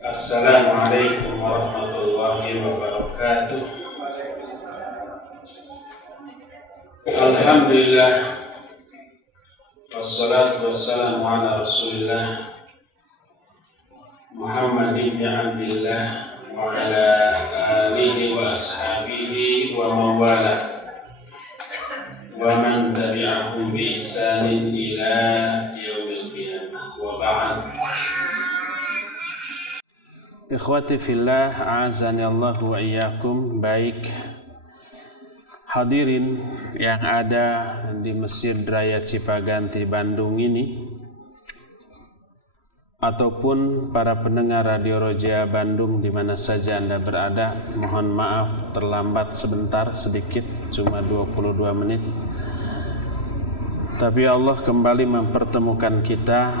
Assalamualaikum warahmatullahi wabarakatuh. Alhamdulillah, wassalatu wassalamu ala Rasulillah Muhammad ibn Abdillah wa ala alihi wa ashabihi wa mawala wa man tabi'ahum bi ihsanin ila yaumil qiyamah wa ba'd. Ikhwati fillah, a'azani Allah wa iyyakum. Baik hadirin yang ada di Masjid Raya Cipaganti Bandung ini, ataupun para pendengar Radio Roja Bandung di mana saja Anda berada, mohon maaf terlambat sebentar sedikit, cuma 22 menit. Tapi Allah kembali mempertemukan kita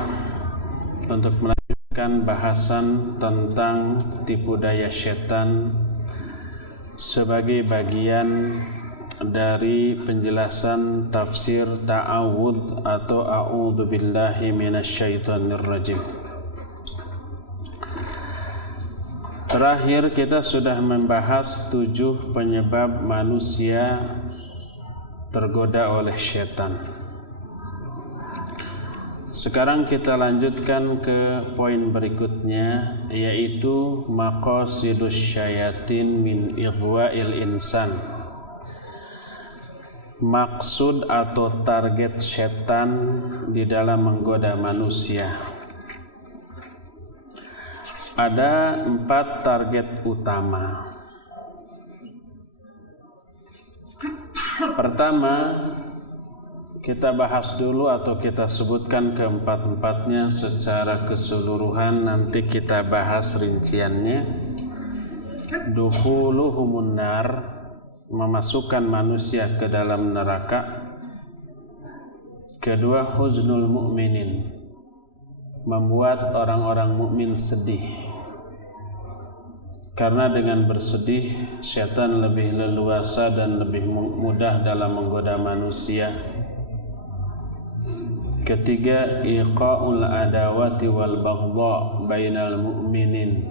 untuk melanjutkan bahasan tentang tipu daya setan sebagai bagian dari penjelasan tafsir ta'awudz atau a'udzubillahi minasyaitonirrajim. Terakhir kita sudah membahas 7 penyebab manusia tergoda oleh setan. Sekarang kita lanjutkan ke poin berikutnya, yaitu maqasidus syayatin min ighwa'il insan. Maksud atau target setan di dalam menggoda manusia. Ada 4 target utama. Pertama, kita bahas dulu atau kita sebutkan keempat-empatnya secara keseluruhan, nanti kita bahas rinciannya. Dukhuluhumun nar, memasukkan manusia ke dalam neraka. Kedua, huznul mu'minin, membuat orang-orang mukmin sedih. Karena dengan bersedih, syaitan lebih leluasa dan lebih mudah dalam menggoda manusia. Ketiga, iqa'ul adawati wal baghdha bainal mu'minin,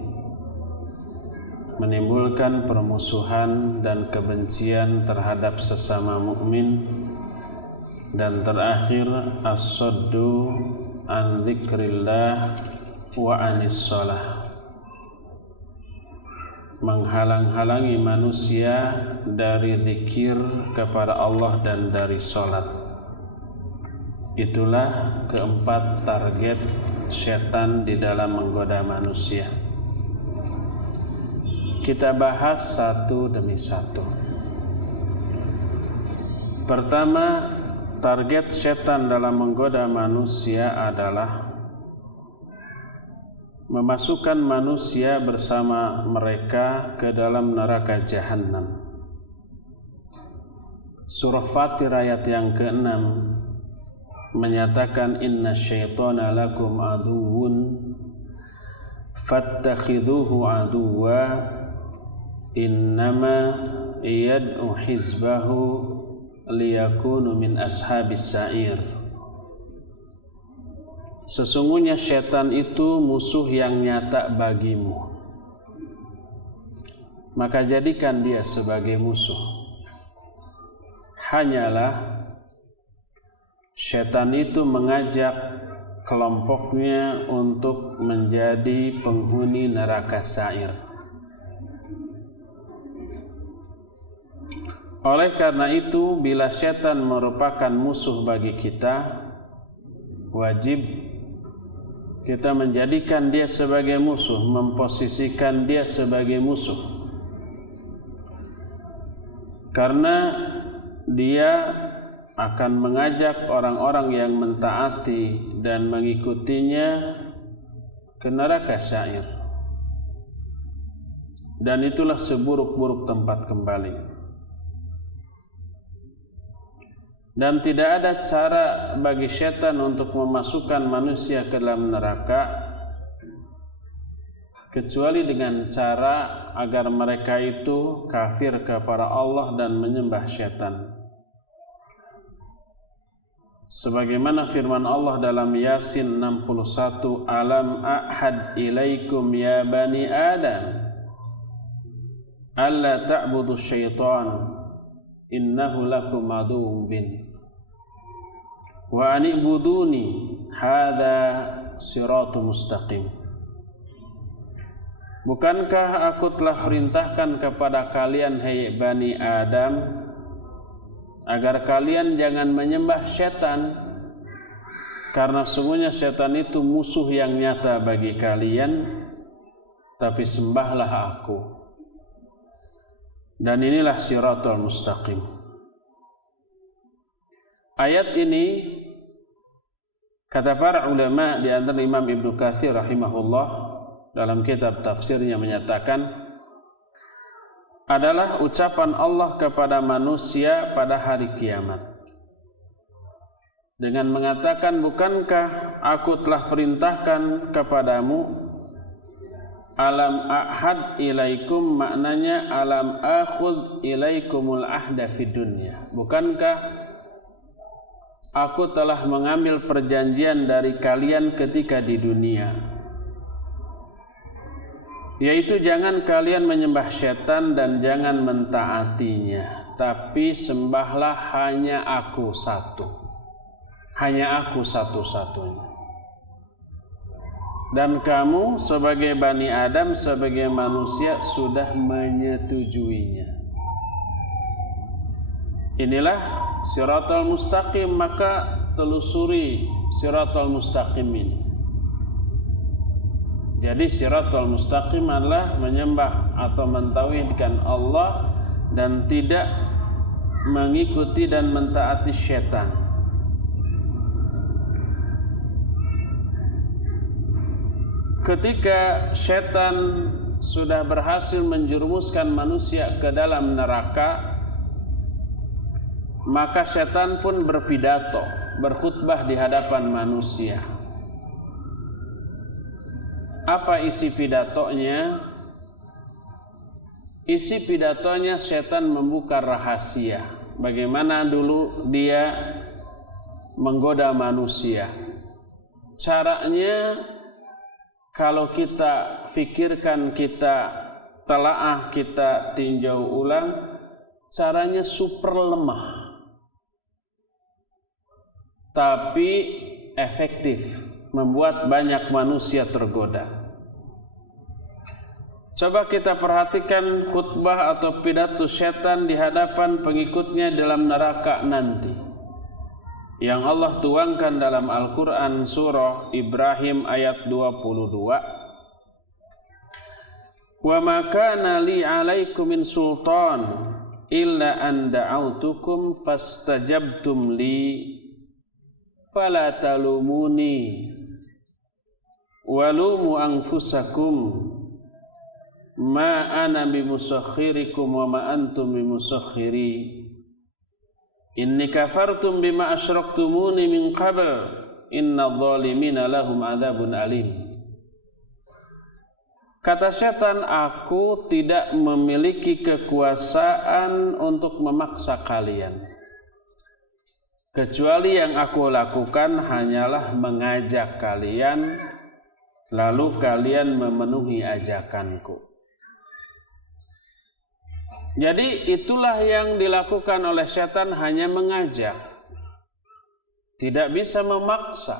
menimbulkan permusuhan dan kebencian terhadap sesama mukmin. Dan terakhir, as-saddu an dzikrillah wa anis shalah, menghalang-halangi manusia dari zikir kepada Allah dan dari salat. Itulah keempat target setan di dalam menggoda manusia. Kita bahas satu demi satu. Pertama, target setan dalam menggoda manusia adalah memasukkan manusia bersama mereka ke dalam neraka Jahannam. Surah Fatir ayat yang ke-6 menyatakan, inna syaitana lakum aduwwun fattakhidhuhu aduwwa innama yad'u hizbahu liyakunu min ashabis sa'ir. Sesungguhnya syaitan itu musuh yang nyata bagimu, maka jadikan dia sebagai musuh. Hanyalah syaitan itu mengajak kelompoknya untuk menjadi penghuni neraka sa'ir. Oleh karena itu, bila syaitan merupakan musuh bagi kita, wajib kita menjadikan dia sebagai musuh, memposisikan dia sebagai musuh. Karena dia akan mengajak orang-orang yang mentaati dan mengikutinya ke neraka sa'ir. Dan itulah seburuk-buruk tempat kembali. Dan tidak ada cara bagi syaitan untuk memasukkan manusia ke dalam neraka kecuali dengan cara agar mereka itu kafir kepada Allah dan menyembah syaitan. sebagaimana firman Allah dalam Yasin 61, alam a'had ilaikum ya bani Adam alla ta'budu syaitan innahu lakum aduwwun bin wa an'buduni hadza siratul mustaqim. Bukankah aku telah perintahkan kepada kalian hai bani Adam agar kalian jangan menyembah setan, karena sungguhnya setan itu musuh yang nyata bagi kalian, tapi sembahlah aku. Dan inilah siratul mustaqim. Ayat ini, kata para ulama di antara Imam Ibnu Katsir rahimahullah dalam kitab tafsirnya menyatakan adalah ucapan Allah kepada manusia pada hari kiamat dengan mengatakan, bukankah aku telah perintahkan kepadamu, alam ahad ilaikum, maknanya alam akhud ilaikumul ahda fid dunya, bukankah aku telah mengambil perjanjian dari kalian ketika di dunia, yaitu jangan kalian menyembah setan dan jangan mentaatinya, tapi sembahlah hanya aku satu, hanya aku satu-satunya. Dan kamu sebagai Bani Adam, sebagai manusia sudah menyetujuinya. Inilah siratal mustaqim, maka telusuri siratal mustaqim ini. Jadi siratal mustaqim adalah menyembah atau mentauhidkan Allah dan tidak mengikuti dan mentaati syaitan. Ketika syaitan sudah berhasil menjerumuskan manusia ke dalam neraka, maka syaitan pun berpidato, berkhutbah di hadapan manusia. Apa isi pidatonya? Isi pidatonya syaitan membuka rahasia bagaimana dulu dia menggoda manusia. Caranya kalau kita fikirkan, kita telaah, kita tinjau ulang, caranya super lemah tapi efektif, membuat banyak manusia tergoda. Coba kita perhatikan khutbah atau pidato setan di hadapan pengikutnya dalam neraka nanti, yang Allah tuangkan dalam Al-Quran surah Ibrahim ayat 22. Wa ma kana li alaikum min sultan illa an da'autukum fastajabtum li fala talumuni walumu anfusakum ma ana bimusakhirikum wa ma antum bimusakhiri inni kafartum bima asyraktumuni min qabl inna dhalimina lahum adzabun alim. Kata setan, aku tidak memiliki kekuasaan untuk memaksa kalian, kecuali yang aku lakukan hanyalah mengajak kalian, lalu kalian memenuhi ajakanku. Jadi itulah yang dilakukan oleh setan, hanya mengajak, tidak bisa memaksa.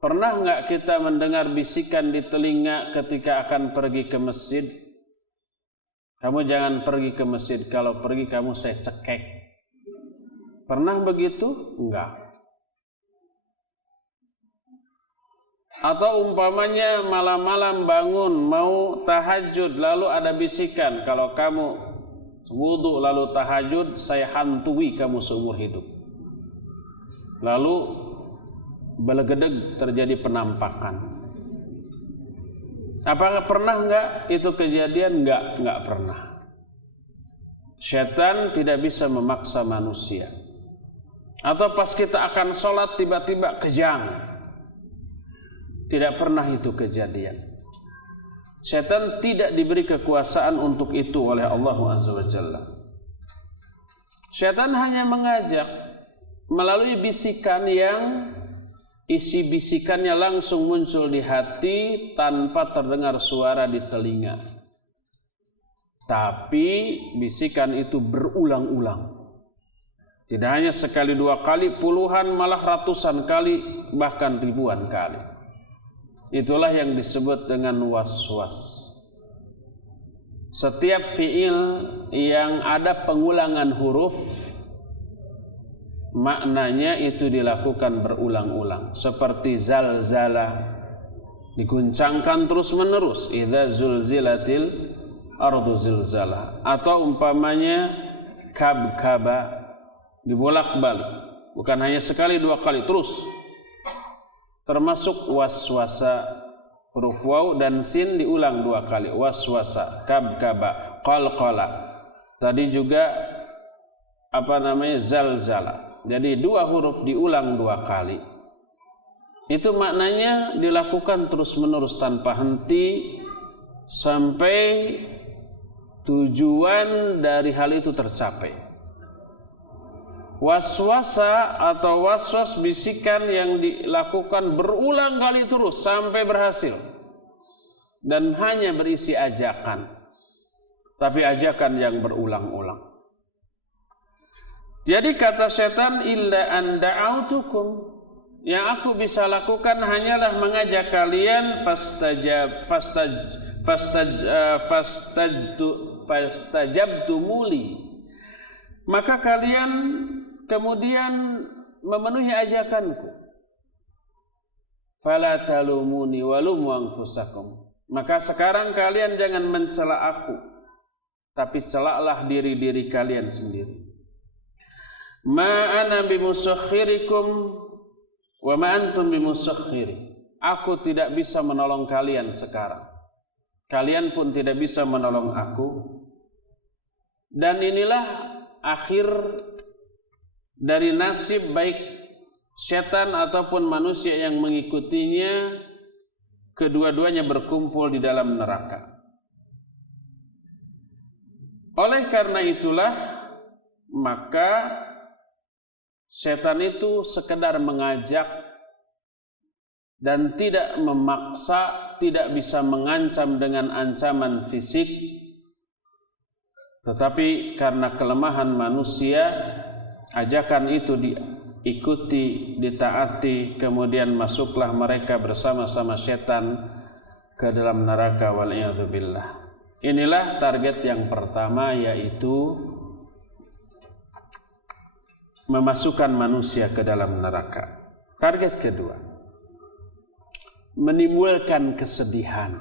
Pernah enggak kita mendengar bisikan di telinga ketika akan pergi ke masjid? Kamu jangan pergi ke masjid, kalau pergi kamu saya cekek. Pernah begitu? Enggak. Atau umpamanya malam-malam bangun mau tahajud, lalu ada bisikan, kalau kamu wudu lalu tahajud saya hantui kamu seumur hidup. Lalu belegedeg terjadi penampakan. Apakah pernah enggak itu kejadian? Enggak pernah. Syaitan tidak bisa memaksa manusia. Atau pas kita akan sholat tiba-tiba kejang. Tidak pernah itu kejadian. Syaitan tidak diberi kekuasaan untuk itu oleh Allah Azza wa Jalla. Syaitan hanya mengajak, melalui bisikan yang isi bisikannya langsung muncul di hati tanpa terdengar suara di telinga. Tapi bisikan itu berulang-ulang. Tidak hanya sekali, dua kali, puluhan, malah ratusan kali, bahkan ribuan kali. Itulah yang disebut dengan was-was. Setiap fiil yang ada pengulangan huruf, maknanya itu dilakukan berulang-ulang. Seperti zalzala, diguncangkan terus-menerus. Idza zulzilatil ardu zilzalah. Atau umpamanya kabkaba, dibolak-balik, bukan hanya sekali, dua kali, terus. Termasuk waswasa, huruf waw dan sin diulang dua kali. Waswasa, kabkaba, qalqala. Tadi juga zalzala. Jadi dua huruf diulang dua kali. Itu maknanya dilakukan terus-menerus tanpa henti sampai tujuan dari hal itu tercapai. Waswasa atau waswas bisikan yang dilakukan berulang kali terus sampai berhasil, dan hanya berisi ajakan, tapi ajakan yang berulang-ulang. Jadi kata setan, illa an da'autukum, yang aku bisa lakukan hanyalah mengajak kalian, fastajabtumuli, maka kalian kemudian memenuhi ajakanku. Fala talumuni walumu anfusakum, maka sekarang kalian jangan mencela aku, tapi celaklah diri-diri kalian sendiri. Ma ana bimusakhirikum wa ma antum bimusakhiri, aku tidak bisa menolong kalian sekarang, kalian pun tidak bisa menolong aku. Dan inilah akhir dari nasib baik setan ataupun manusia yang mengikutinya, kedua-duanya berkumpul di dalam neraka. Oleh karena itulah, maka setan itu sekedar mengajak dan tidak memaksa, tidak bisa mengancam dengan ancaman fisik. Tetapi karena kelemahan manusia, ajakan itu diikuti, ditaati, kemudian masuklah mereka bersama-sama setan ke dalam neraka, wal'iyadzubillah. Inilah target yang pertama, yaitu memasukkan manusia ke dalam neraka. Target kedua, menimbulkan kesedihan.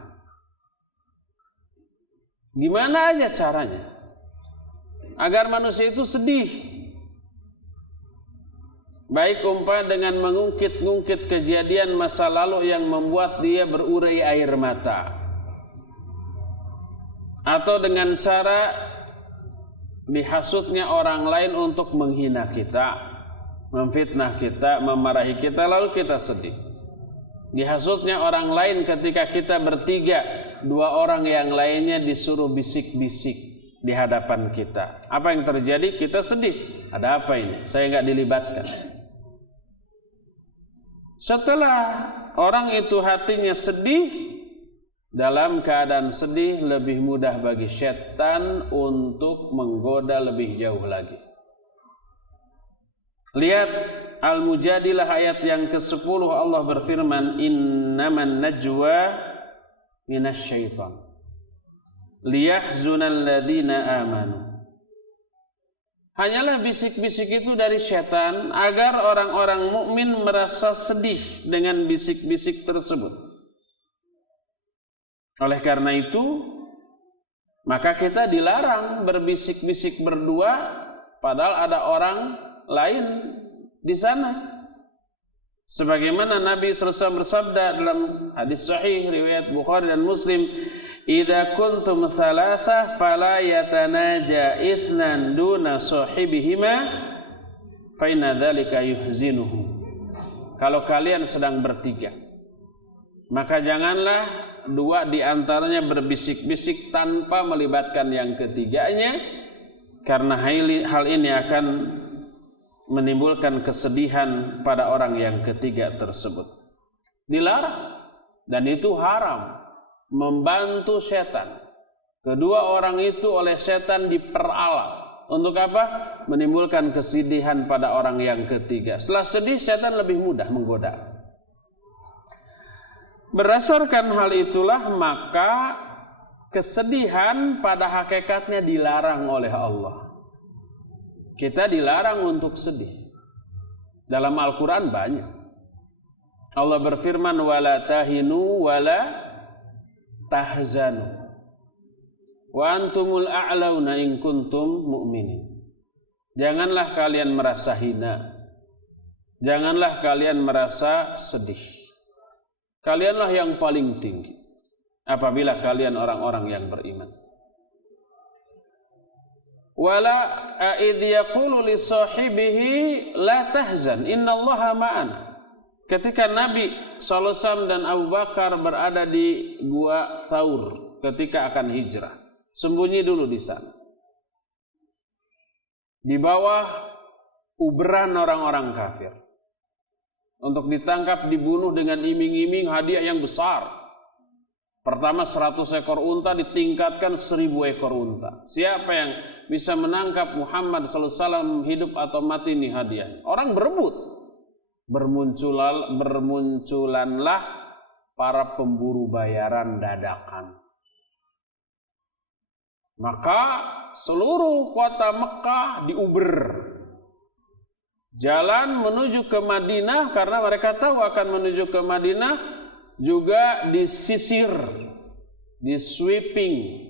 Gimana aja caranya agar manusia itu sedih? Baik dengan mengungkit-ungkit kejadian masa lalu yang membuat dia berurai air mata, atau dengan cara dihasutnya orang lain untuk menghina kita, memfitnah kita, memarahi kita, lalu kita sedih. Dihasutnya orang lain ketika kita bertiga, dua orang yang lainnya disuruh bisik-bisik di hadapan kita. Apa yang terjadi? Kita sedih. Ada apa ini? Saya nggak dilibatkan. Setelah orang itu hatinya sedih, dalam keadaan sedih lebih mudah bagi syaitan untuk menggoda lebih jauh lagi. Lihat Al-Mujadilah ayat yang ke-10, Allah berfirman, innaman najwa minasyaitan liyahzunal ladzina amanu. Hanyalah bisik-bisik itu dari syaitan agar orang-orang mukmin merasa sedih dengan bisik-bisik tersebut. Oleh karena itu, maka kita dilarang berbisik-bisik berdua padahal ada orang lain di sana. Sebagaimana Nabi SAW bersabda dalam hadis sahih riwayat Bukhari dan Muslim, idza kuntum thalatha fala yatanaja ithnan duna sahibihima fa inna dzalika yuhzinuhu. Kalau kalian sedang bertiga, maka janganlah dua di antaranya berbisik-bisik tanpa melibatkan yang ketiganya, karena hal ini akan menimbulkan kesedihan pada orang yang ketiga tersebut. Dilarang, dan itu haram, membantu setan. Kedua orang itu oleh setan diperalat. Untuk apa? Menimbulkan kesedihan pada orang yang ketiga. Setelah sedih, setan lebih mudah menggoda. Berdasarkan hal itulah maka kesedihan pada hakikatnya dilarang oleh Allah. Kita dilarang untuk sedih. Dalam Al-Quran banyak. Allah berfirman, wala tahinu wala tahzanu wa antumul a'launa in kuntum mu'minin. Janganlah kalian merasa hina. Janganlah kalian merasa sedih. Kalianlah yang paling tinggi apabila kalian orang-orang yang beriman. Wala a'idh yaqulu li sahibihi la tahzan innallaha ma'ana. Ketika Nabi SAW dan Abu Bakar berada di Gua Thaur ketika akan hijrah, sembunyi dulu di sana. Di bawah uberan orang-orang kafir. Untuk ditangkap, dibunuh dengan iming-iming hadiah yang besar. Pertama 100 ekor unta ditingkatkan 1000 ekor unta. Siapa yang bisa menangkap Muhammad SAW hidup atau mati ini hadiah. Orang berebut. Bermunculanlah para pemburu bayaran dadakan. Maka seluruh kota Mekah diuber. Jalan menuju ke Madinah, karena mereka tahu akan menuju ke Madinah, juga disisir, disweeping,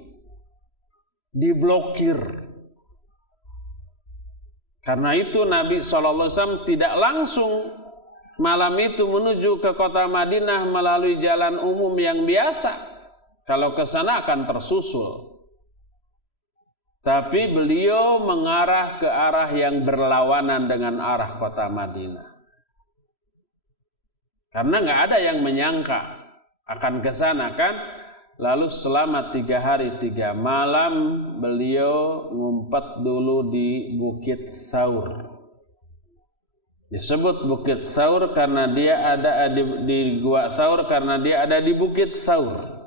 diblokir. Karena itu Nabi SAW tidak langsung malam itu menuju ke kota Madinah melalui jalan umum yang biasa. Kalau ke sana akan tersusul. Tapi beliau mengarah ke arah yang berlawanan dengan arah kota Madinah. Karena nggak ada yang menyangka akan ke sana kan. Lalu selama 3 hari 3 malam beliau ngumpet dulu di Bukit Thaur. Disebut Bukit Thaur karena dia ada di Gua Thaur karena dia ada di Bukit Thaur.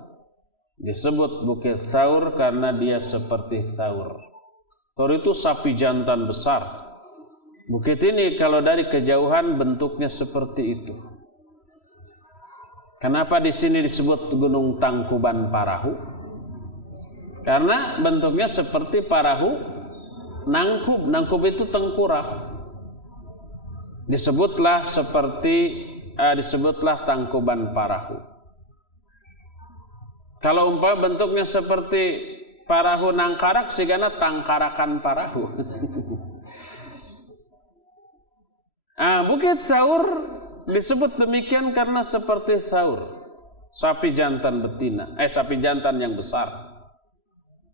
Disebut Bukit Thaur karena dia seperti Thaur. Thaur itu sapi jantan besar. Bukit ini kalau dari kejauhan bentuknya seperti itu. Kenapa di sini disebut Gunung Tangkuban Parahu? Karena bentuknya seperti parahu nangkub. Nangkub itu tengkurap. Disebutlah Tangkuban Parahu. Kalau umpama bentuknya seperti parahu nangkarak, sigana tangkarakan parahu. Bukit Thaur disebut demikian karena seperti Thaur, sapi jantan betina, sapi jantan yang besar.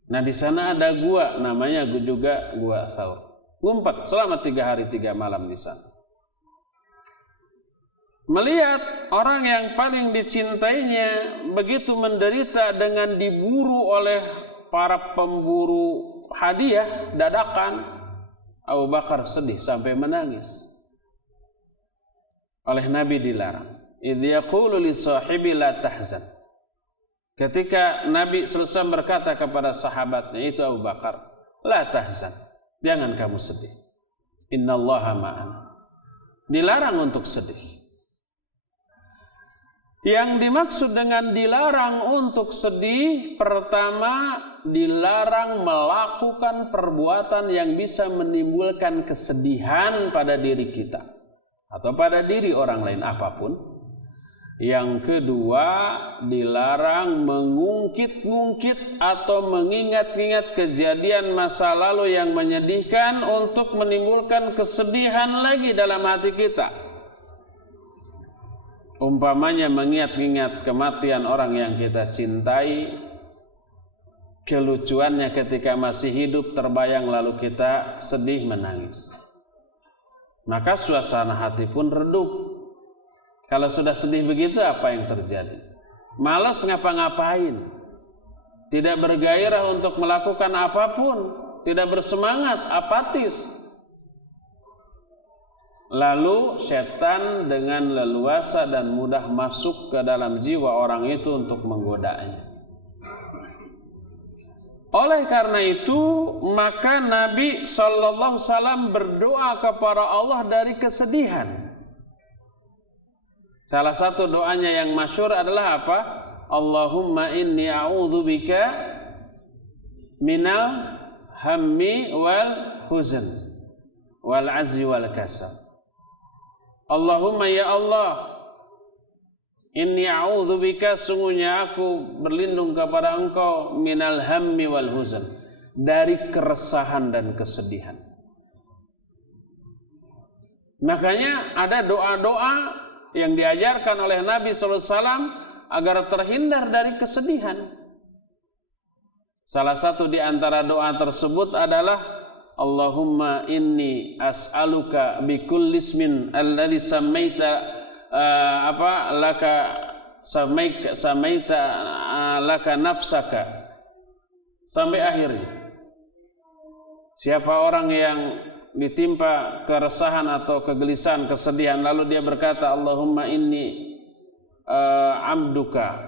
Nah di sana ada gua, namanya juga Gua Thaur. Ngumpet selama 3 hari 3 malam di sana. Melihat orang yang paling dicintainya begitu menderita dengan diburu oleh para pemburu hadiah dadakan, Abu Bakar sedih sampai menangis. Oleh Nabi dilarang. Idh yaqulu li sahibi la tahzan. Ketika Nabi selesai berkata kepada sahabatnya, itu Abu Bakar, la tahzan, jangan kamu sedih. Innallaha ma'ana. Dilarang untuk sedih. Yang dimaksud dengan dilarang untuk sedih, pertama dilarang melakukan perbuatan yang bisa menimbulkan kesedihan pada diri kita atau pada diri orang lain apapun. Yang kedua, dilarang mengungkit-ungkit atau mengingat-ingat kejadian masa lalu yang menyedihkan untuk menimbulkan kesedihan lagi dalam hati kita. Umpamanya mengingat-ingat kematian orang yang kita cintai, kelucuannya ketika masih hidup terbayang lalu kita sedih menangis. Maka suasana hati pun redup. Kalau sudah sedih begitu apa yang terjadi? Malas ngapa-ngapain. Tidak bergairah untuk melakukan apapun. Tidak bersemangat, apatis. Lalu setan dengan leluasa dan mudah masuk ke dalam jiwa orang itu untuk menggodanya. Oleh karena itu, maka Nabi sallallahu alaihi wasallam berdoa kepada Allah dari kesedihan. Salah satu doanya yang masyhur adalah apa? Allahumma inni a'udzubika minal hammi wal huzn wal azzi wal kasal. Allahumma ya Allah, inni a'udzubika, sungguhnya aku berlindung kepada Engkau, minal hammi wal huzn, dari keresahan dan kesedihan. Makanya ada doa-doa yang diajarkan oleh Nabi SAW agar terhindar dari kesedihan. Salah satu di antara doa tersebut adalah Allahumma inni as'aluka bikulli ismin alladhi sammaita samaita laka nafsaka, sampai akhirnya. Siapa orang yang ditimpa keresahan atau kegelisahan, kesedihan, lalu dia berkata Allahumma inni abduka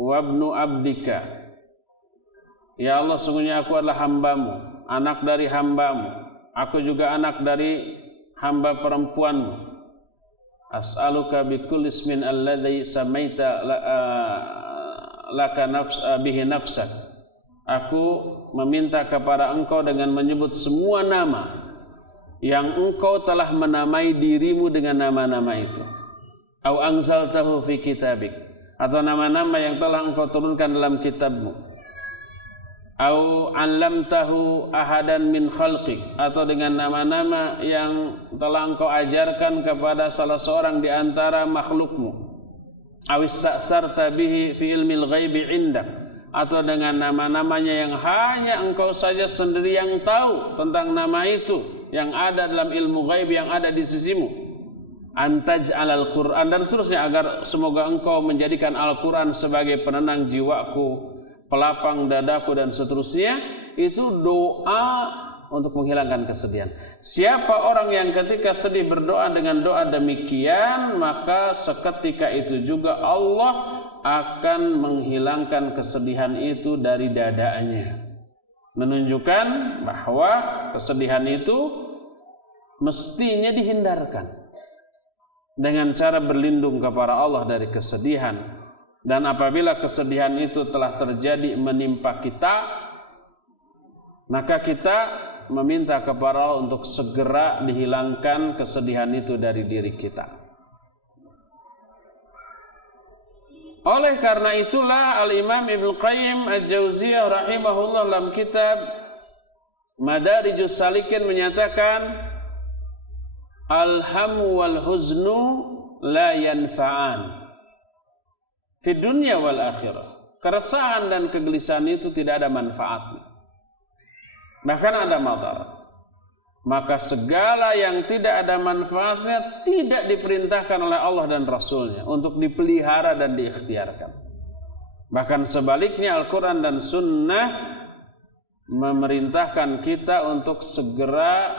wabnu abdika, ya Allah, sungguhnya aku adalah hambamu, anak dari hambamu, aku juga anak dari hamba perempuanmu. As'aluka bikulli ismin alladhi samaita laka bihi nafsak. Aku meminta kepada Engkau dengan menyebut semua nama yang Engkau telah menamai dirimu dengan nama-nama itu. Au anzaltahu fi kitabik, atau nama-nama yang telah Engkau turunkan dalam kitabmu. Au 'allamtahu ahadan min khalqik, atau dengan nama-nama yang telah Engkau ajarkan kepada salah seorang di antara makhlukmu. Au ista'sarta bihi fi ilmil ghaibi 'indak, atau dengan nama-namanya yang hanya Engkau saja sendiri yang tahu tentang nama itu, yang ada dalam ilmu ghaib yang ada di sisimu. Antaj'alal Qur'an, dan seterusnya, agar semoga Engkau menjadikan Al-Qur'an sebagai penenang jiwaku, pelapang dadaku, dan seterusnya. Itu doa untuk menghilangkan kesedihan. Siapa orang yang ketika sedih berdoa dengan doa demikian, maka seketika itu juga Allah akan menghilangkan kesedihan itu dari dadanya. Menunjukkan bahwa kesedihan itu mestinya dihindarkan dengan cara berlindung kepada Allah dari kesedihan. Dan apabila kesedihan itu telah terjadi menimpa kita, maka kita meminta kepada Allah untuk segera dihilangkan kesedihan itu dari diri kita. Oleh karena itulah Al-Imam Ibnu Qayyim Al-Jauziyah rahimahullah dalam kitab Madarijus Salikin menyatakan, Al-hamu wal huznu la yanfa'an fi dunya wal akhirah. Keresahan dan kegelisahan itu tidak ada manfaatnya, bahkan ada madarat. Maka segala yang tidak ada manfaatnya tidak diperintahkan oleh Allah dan Rasulnya untuk dipelihara dan diikhtiarkan. Bahkan sebaliknya, Al-Quran dan Sunnah memerintahkan kita untuk segera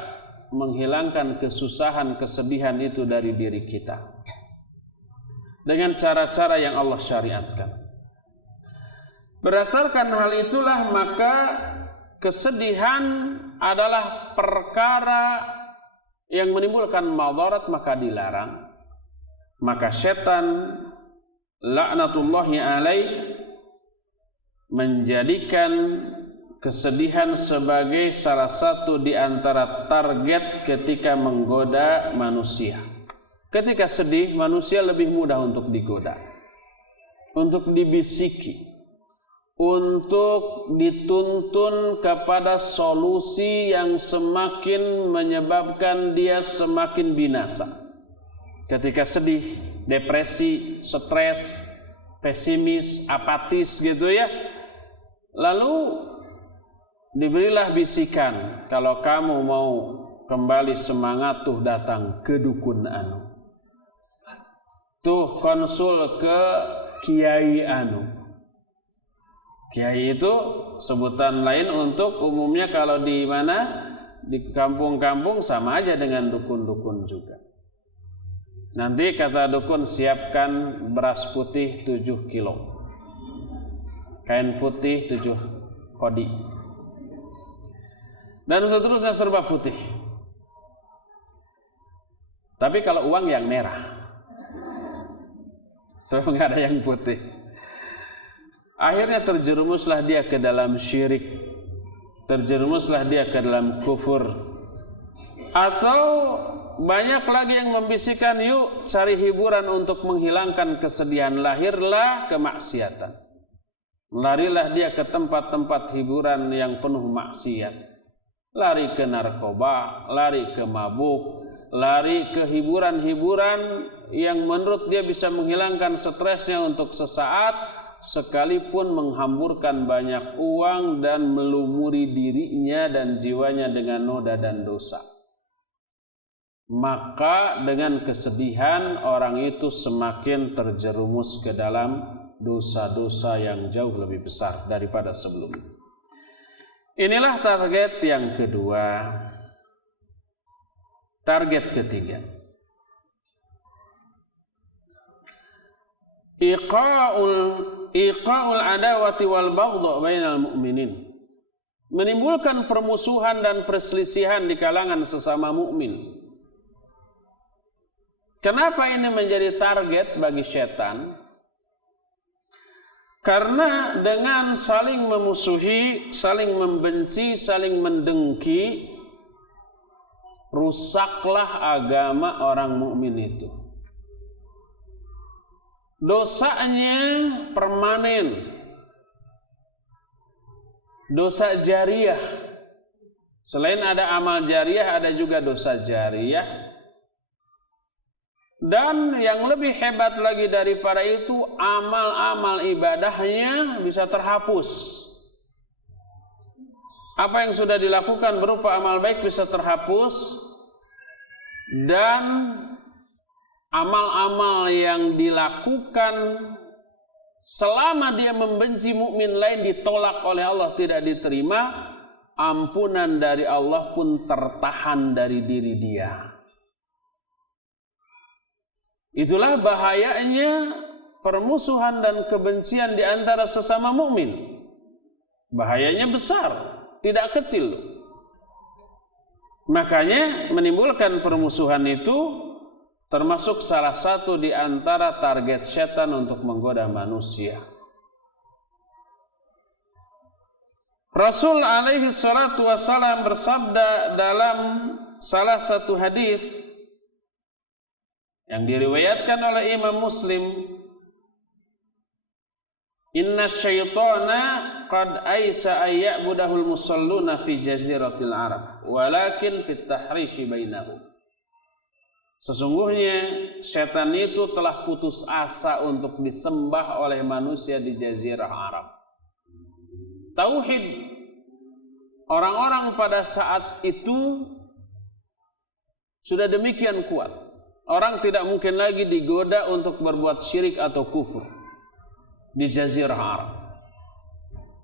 menghilangkan kesusahan, kesedihan itu dari diri kita dengan cara-cara yang Allah syariatkan. Berdasarkan hal itulah maka kesedihan adalah perkara yang menimbulkan madarat, maka dilarang. Maka setan laknatullahi alaih menjadikan kesedihan sebagai salah satu di antara target ketika menggoda manusia. Ketika sedih, manusia lebih mudah untuk digoda, untuk dibisiki, untuk dituntun kepada solusi yang semakin menyebabkan dia semakin binasa. Ketika sedih, depresi, stres, pesimis, apatis gitu ya, lalu diberilah bisikan, kalau kamu mau kembali semangat tuh datang ke dukun anu, tuh konsul ke kiai anu. Kiai itu sebutan lain untuk umumnya kalau di mana? di kampung-kampung sama aja dengan dukun-dukun juga. Nanti kata dukun, siapkan beras putih 7 kilo, kain putih 7 kodi, dan seterusnya serba putih. Tapi kalau uang yang merah, sebab nggak ada yang putih. Akhirnya terjerumuslah dia ke dalam syirik, terjerumuslah dia ke dalam kufur. Atau banyak lagi yang membisikkan, yuk cari hiburan untuk menghilangkan kesedihan, lahirlah kemaksiatan. Larilah dia ke tempat-tempat hiburan yang penuh maksiat. Lari ke narkoba, lari ke mabuk, lari ke hiburan-hiburan yang menurut dia bisa menghilangkan stresnya untuk sesaat, sekalipun menghamburkan banyak uang dan melumuri dirinya dan jiwanya dengan noda dan dosa. Maka dengan kesedihan orang itu semakin terjerumus ke dalam dosa-dosa yang jauh lebih besar daripada sebelumnya. Inilah target yang kedua. Target ketiga, iqa'ul adawati wal baghdha bainal mu'minin. Menimbulkan permusuhan dan perselisihan di kalangan sesama mukmin. Kenapa ini menjadi target bagi setan? Karena dengan saling memusuhi, saling membenci, saling mendengki, rusaklah agama orang mukmin itu. Dosanya permanen, dosa jariah. Selain ada amal jariah, ada juga dosa jariah. Dan yang lebih hebat lagi daripada itu, amal-amal ibadahnya bisa terhapus. Apa yang sudah dilakukan berupa amal baik bisa terhapus, dan amal-amal yang dilakukan selama dia membenci mukmin lain ditolak oleh Allah, tidak diterima. Ampunan dari Allah pun tertahan dari diri dia. Itulah bahayanya permusuhan dan kebencian di antara sesama mukmin. Bahayanya besar, tidak kecil. Makanya menimbulkan permusuhan itu termasuk salah satu di antara target setan untuk menggoda manusia. Rasul alaihi salatu wassalam bersabda dalam salah satu hadis yang diriwayatkan oleh Imam Muslim, "Inna syaitana qad aisa ayya'budahul musalluna fi jaziratil Arab, walakin fit tahrishi bainahum." Sesungguhnya setan itu telah putus asa untuk disembah oleh manusia di jazirah Arab. Tauhid orang-orang pada saat itu sudah demikian kuat. Orang tidak mungkin lagi digoda untuk berbuat syirik atau kufur di jazirah Arab.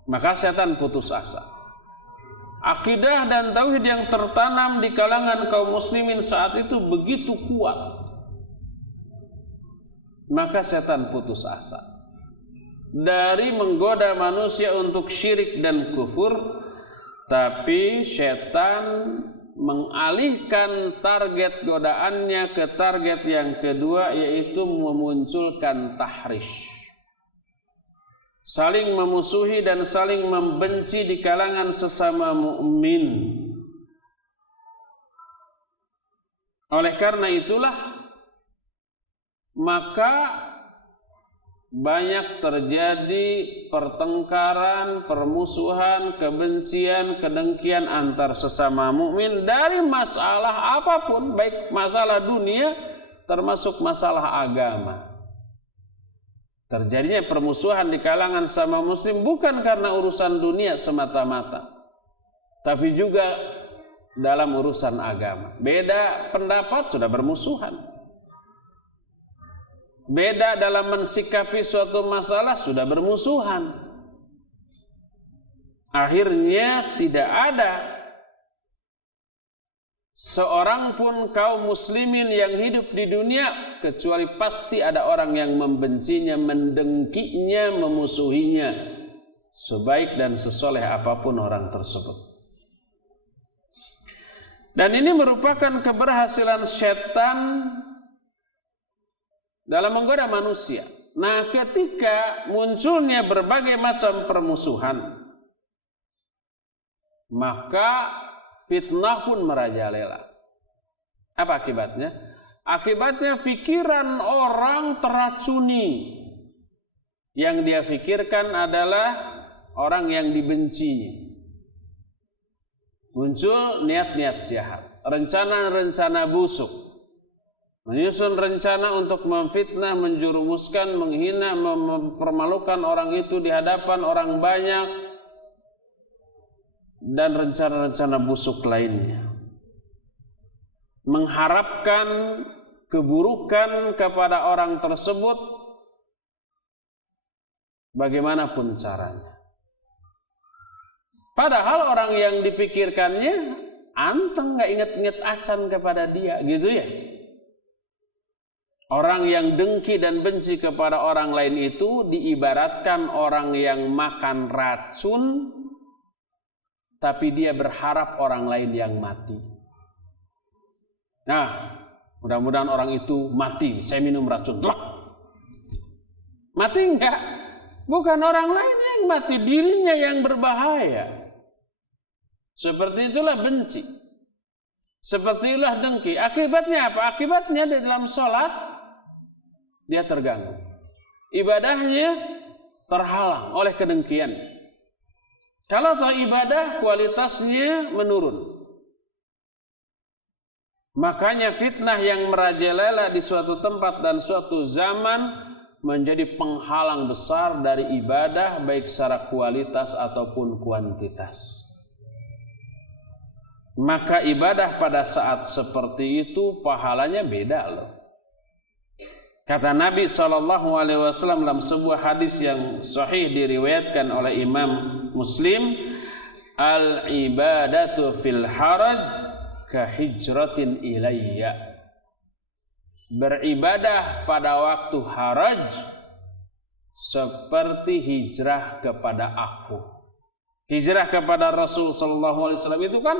Maka setan putus asa. Akidah dan tauhid yang tertanam di kalangan kaum muslimin saat itu begitu kuat. Maka setan putus asa dari menggoda manusia untuk syirik dan kufur, tapi setan mengalihkan target godaannya ke target yang kedua, yaitu memunculkan tahrish, saling memusuhi dan saling membenci di kalangan sesama mukmin. Oleh karena itulah maka banyak terjadi pertengkaran, permusuhan, kebencian, kedengkian antar sesama mukmin dari masalah apapun, baik masalah dunia termasuk masalah agama. Terjadinya permusuhan di kalangan sesama muslim bukan karena urusan dunia semata-mata, tapi juga dalam urusan agama. Beda pendapat sudah bermusuhan. Beda dalam mensikapi suatu masalah sudah bermusuhan. Akhirnya tidak ada seorang pun kaum muslimin yang hidup di dunia kecuali pasti ada orang yang membencinya, mendengkinya, memusuhinya, sebaik dan sesoleh apapun orang tersebut. Dan ini merupakan keberhasilan setan dalam menggoda manusia. Nah, ketika munculnya berbagai macam permusuhan, maka fitnah pun merajalela. Apa akibatnya? Akibatnya pikiran orang teracuni. Yang dia pikirkan adalah orang yang dibencinya. Muncul niat-niat jahat, rencana-rencana busuk, menyusun rencana untuk memfitnah, menjurumuskan, menghina, mempermalukan orang itu di hadapan orang banyak, dan rencana-rencana busuk lainnya. Mengharapkan keburukan kepada orang tersebut bagaimanapun caranya. Padahal orang yang dipikirkannya anteng, nggak inget-inget acan kepada dia, gitu ya. Orang yang dengki dan benci kepada orang lain itu diibaratkan orang yang makan racun, tapi dia berharap orang lain yang mati. Nah, mudah-mudahan orang itu mati. Saya minum racun, mati enggak? Bukan orang lain yang mati, dirinya yang berbahaya. Seperti itulah benci. Seperti itulah dengki. Akibatnya apa? Akibatnya di dalam sholat dia terganggu. Ibadahnya terhalang oleh kedengkian. Kalau toh ibadah kualitasnya menurun. Makanya fitnah yang merajalela di suatu tempat dan suatu zaman menjadi penghalang besar dari ibadah baik secara kualitas ataupun kuantitas. Maka ibadah pada saat seperti itu pahalanya beda loh. Kata Nabi SAW dalam sebuah hadis yang sahih diriwayatkan oleh Imam Muslim, al-ibadatu fil haraj kahijratin ilayya. Beribadah pada waktu haraj seperti hijrah kepada aku. Hijrah kepada Rasul SAW itu kan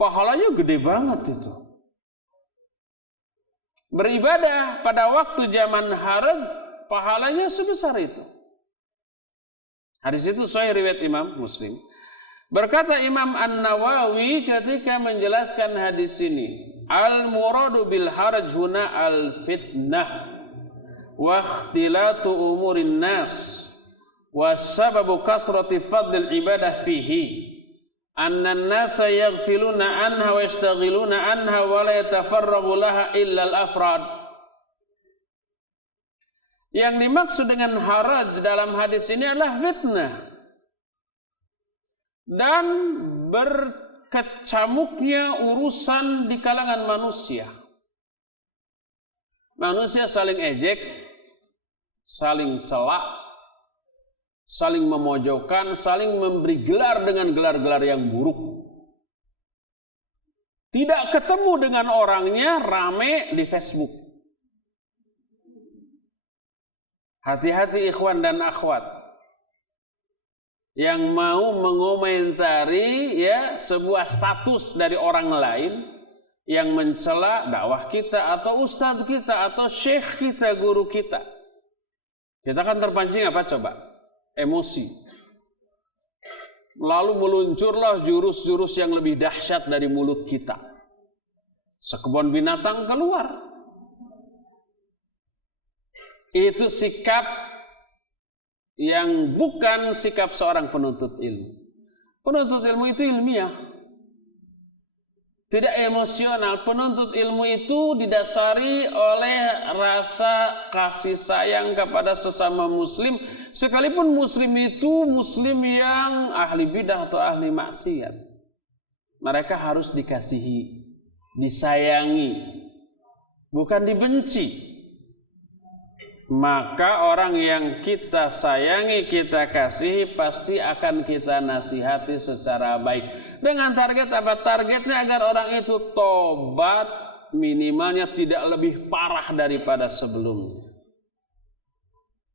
pahalanya gede banget itu. Beribadah pada waktu zaman haraj pahalanya sebesar itu. Hadis itu sahih riwayat Imam Muslim. Berkata Imam An-Nawawi ketika menjelaskan hadis ini, al-muradu bil haraj huna al-fitnah wa ikhtilatu umurin nas wa sababu kathrati fadlil ibadah fihi. Anna an-nasa yaghfiluna anha wa yastaghiluna anha wa la yatafarragu laha illa al-afrad. Yang dimaksud dengan haraj dalam hadis ini adalah fitnah dan berkecamuknya urusan di kalangan manusia. Manusia saling ejek, saling celak, saling memojokkan, saling memberi gelar dengan gelar-gelar yang buruk. Tidak ketemu dengan orangnya, rame di Facebook. Hati-hati ikhwan dan akhwat yang mau mengomentari ya sebuah status dari orang lain yang mencela dakwah kita atau ustadz kita atau syekh kita, guru kita. Kita kan terpancing apa coba? Emosi. Lalu meluncurlah jurus-jurus yang lebih dahsyat dari mulut kita. Sekebun binatang keluar. Itu sikap yang bukan sikap seorang penuntut ilmu. Penuntut ilmu itu ilmiah, tidak emosional. Penuntut ilmu itu didasari oleh rasa kasih sayang kepada sesama muslim, sekalipun muslim itu muslim yang ahli bidah atau ahli maksiat. Mereka harus dikasihi, disayangi, bukan dibenci. maka orang yang kita sayangi, kita kasihi pasti akan kita nasihati secara baik. Dengan target apa? Targetnya agar orang itu tobat, minimalnya tidak lebih parah daripada sebelumnya.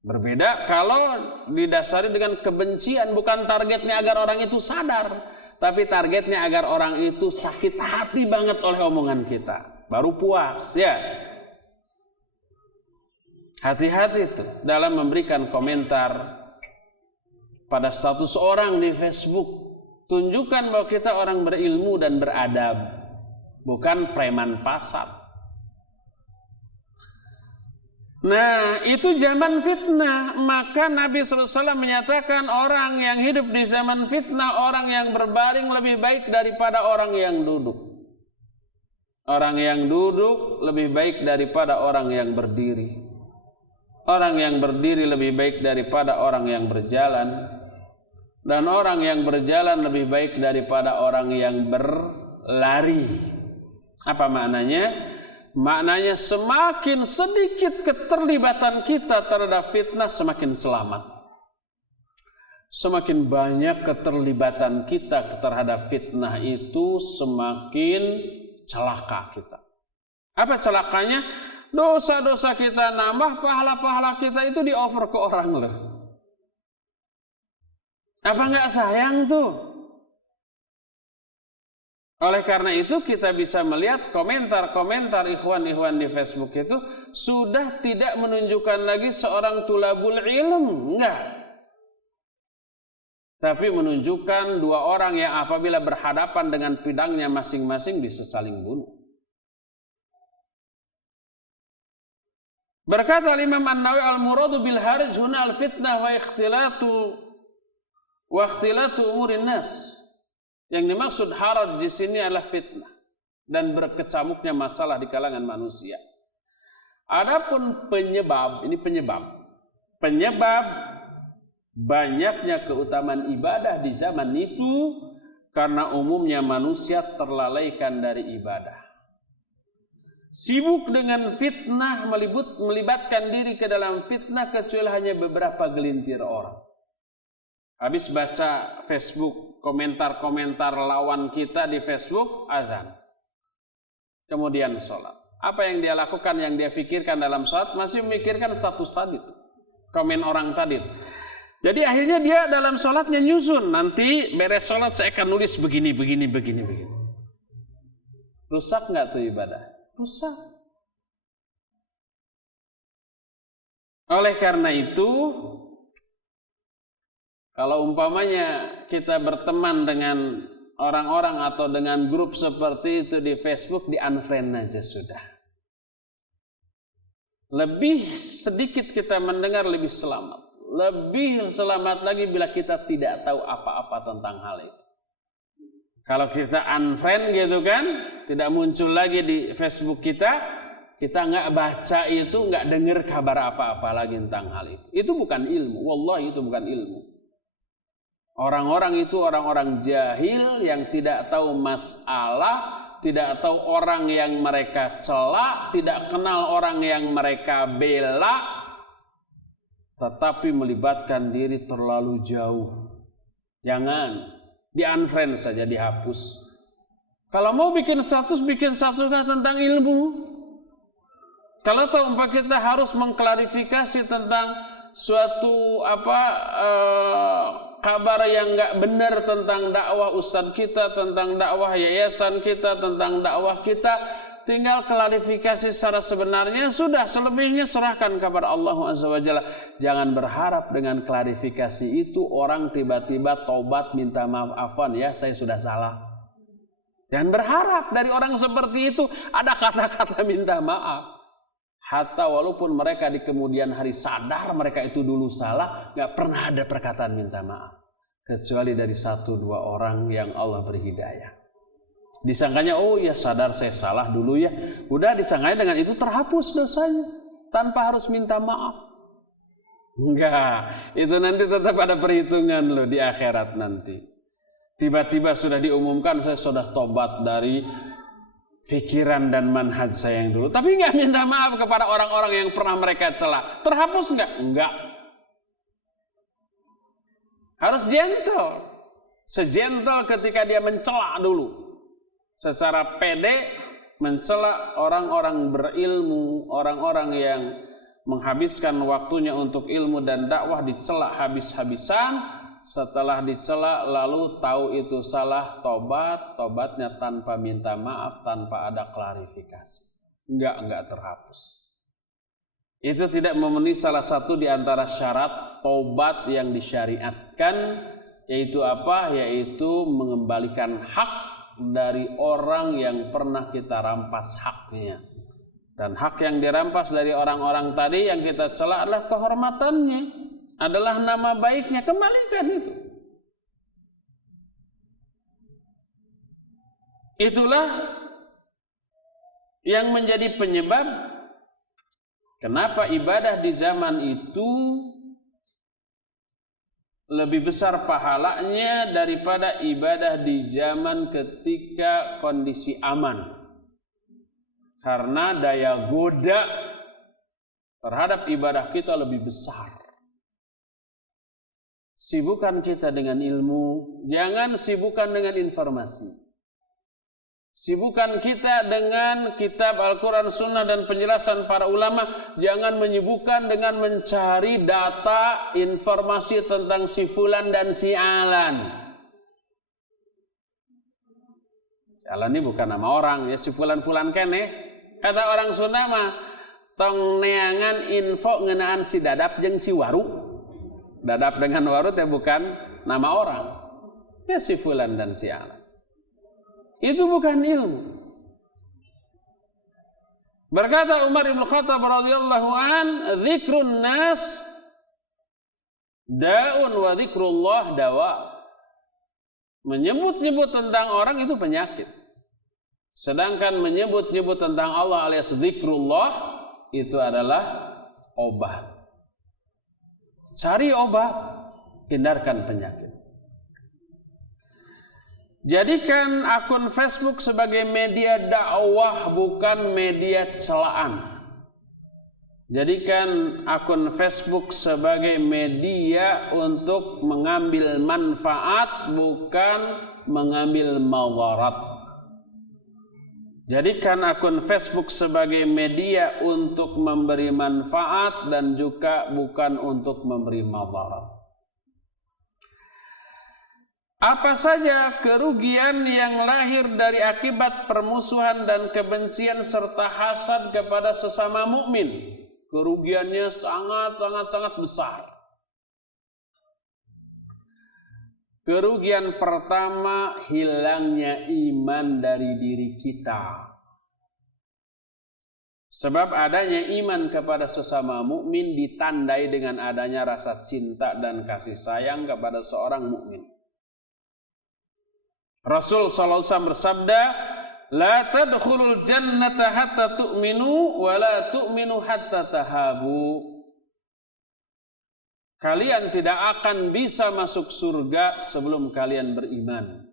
Berbeda kalau didasari dengan kebencian, bukan targetnya agar orang itu sadar, tapi targetnya agar orang itu sakit hati banget oleh omongan kita, baru puas ya. Hati-hati itu dalam memberikan komentar pada status orang di Facebook. Tunjukkan bahwa kita orang berilmu dan beradab, bukan preman pasar. Nah, itu zaman fitnah. Maka Nabi SAW menyatakan orang yang hidup di zaman fitnah, orang yang berbaring lebih baik daripada orang yang duduk. Orang yang duduk lebih baik daripada orang yang berdiri. Orang yang berdiri lebih baik daripada orang yang berjalan. Dan orang yang berjalan lebih baik daripada orang yang berlari. Apa maknanya? Maknanya semakin sedikit keterlibatan kita terhadap fitnah, semakin selamat. Semakin banyak keterlibatan kita terhadap fitnah itu, semakin celaka kita. Apa celakanya? Dosa-dosa kita nambah, pahala-pahala kita itu di-offer ke orang loh. Apa enggak sayang tuh? Oleh karena itu kita bisa melihat komentar-komentar ikhwan-ikhwan di Facebook itu sudah tidak menunjukkan lagi seorang tulabul ilm, enggak. Tapi menunjukkan dua orang yang apabila berhadapan dengan pedangnya masing-masing bisa saling bunuh. Berkata Imam An-Nawawi, al-muradu bil harj huna al-fitnah wa ikhtilatu umurin nas. Yang dimaksud haraj di sini adalah fitnah dan berkecamuknya masalah di kalangan manusia. Adapun penyebab, ini penyebab banyaknya keutamaan ibadah di zaman itu karena umumnya manusia terlalaikan dari ibadah. Sibuk dengan fitnah, melibatkan diri ke dalam fitnah kecuali hanya beberapa gelintir orang. Habis baca Facebook, komentar-komentar lawan kita di Facebook, azan. Kemudian sholat. Apa yang dia lakukan, yang dia pikirkan dalam sholat, masih memikirkan status tadi. Komen orang tadi. Jadi akhirnya dia dalam sholatnya nyusun. Nanti beres sholat saya akan nulis begini. Rusak nggak tuh ibadah? Rusak. Oleh karena itu, kalau umpamanya kita berteman dengan orang-orang atau dengan grup seperti itu di Facebook, di-unfriend aja sudah. Lebih sedikit kita mendengar, lebih selamat. Lebih selamat lagi bila kita tidak tahu apa-apa tentang hal itu. Kalau kita unfriend gitu kan, tidak muncul lagi di Facebook kita nggak baca itu, nggak dengar kabar apa-apa lagi tentang hal itu. Itu bukan ilmu, wallahi itu bukan ilmu. Orang-orang itu orang-orang jahil yang tidak tahu masalah, tidak tahu orang yang mereka cela, tidak kenal orang yang mereka bela, tetapi melibatkan diri terlalu jauh. Jangan, di-unfriend saja, dihapus. Kalau mau bikin status tentang ilmu. Kalau tahu kita harus mengklarifikasi tentang suatu kabar yang nggak benar tentang dakwah ustadz kita, tentang dakwah yayasan kita, tentang dakwah kita, tinggal klarifikasi secara sebenarnya, sudah, selebihnya serahkan kepada Allah Azza wa Jalla. Jangan berharap dengan klarifikasi itu orang tiba-tiba taubat minta maaf, afwan ya saya sudah salah. Jangan berharap dari orang seperti itu ada kata-kata minta maaf. Hatta walaupun mereka di kemudian hari sadar mereka itu dulu salah, gak pernah ada perkataan minta maaf. Kecuali dari 1-2 orang yang Allah beri hidayah. Disangkanya, oh ya sadar saya salah dulu ya. Udah disangkanya dengan itu terhapus dosanya. Tanpa harus minta maaf. Enggak, itu nanti tetap ada perhitungan loh di akhirat nanti. Tiba-tiba sudah diumumkan saya sudah tobat dari pikiran dan manhaj saya yang dulu, tapi nggak minta maaf kepada orang-orang yang pernah mereka cela, terhapus nggak? Enggak. Harus gentle, segentle ketika dia mencela dulu, secara pede mencela orang-orang berilmu, orang-orang yang menghabiskan waktunya untuk ilmu dan dakwah, dicela habis-habisan. Setelah dicela lalu tahu itu salah, tobatnya tanpa minta maaf, tanpa ada klarifikasi. Enggak terhapus. Itu tidak memenuhi salah satu di antara syarat tobat yang disyariatkan, yaitu apa? Yaitu mengembalikan hak dari orang yang pernah kita rampas haknya. Dan hak yang dirampas dari orang-orang tadi yang kita cela adalah kehormatannya, adalah nama baiknya, kembalikan itu. Itulah yang menjadi penyebab kenapa ibadah di zaman itu lebih besar pahalanya daripada ibadah di zaman ketika kondisi aman. Karena daya goda terhadap ibadah kita lebih besar. Sibukkan kita dengan ilmu, jangan sibukkan dengan informasi. Sibukkan kita dengan kitab Al-Quran, Sunnah dan penjelasan para ulama. Jangan menyibukkan dengan mencari data, informasi tentang si fulan dan si alan. Alan ini bukan nama orang, ya si fulan-fulan kene. Kata orang Sunda mah, tong neangan info ngenaan si dadap jeung si waru. Dadap dengan waru ya bukan nama orang. Ya si fulan dan si alan. Itu bukan ilmu. Berkata Umar bin Khattab radhiyallahu an, "Dzikrun nas daun wa dzikrullah dawa." Menyebut-nyebut tentang orang itu penyakit. Sedangkan menyebut-nyebut tentang Allah alias dzikrullah itu adalah obat. Cari obat, hindarkan penyakit. Jadikan akun Facebook sebagai media dakwah, bukan media celaan. Jadikan akun Facebook sebagai media untuk mengambil manfaat, bukan mengambil madarat. Jadikan akun Facebook sebagai media untuk memberi manfaat dan juga bukan untuk memberi madarat. Apa saja kerugian yang lahir dari akibat permusuhan dan kebencian serta hasad kepada sesama mukmin? Kerugiannya sangat besar. Kerugian pertama, hilangnya iman dari diri kita. Sebab adanya iman kepada sesama mukmin ditandai dengan adanya rasa cinta dan kasih sayang kepada seorang mukmin. Rasul sallallahu alaihi wasallam bersabda, "La tadkhulul jannata hatta tu'minu wa la tu'minu hatta tahabu." Kalian tidak akan bisa masuk surga sebelum kalian beriman.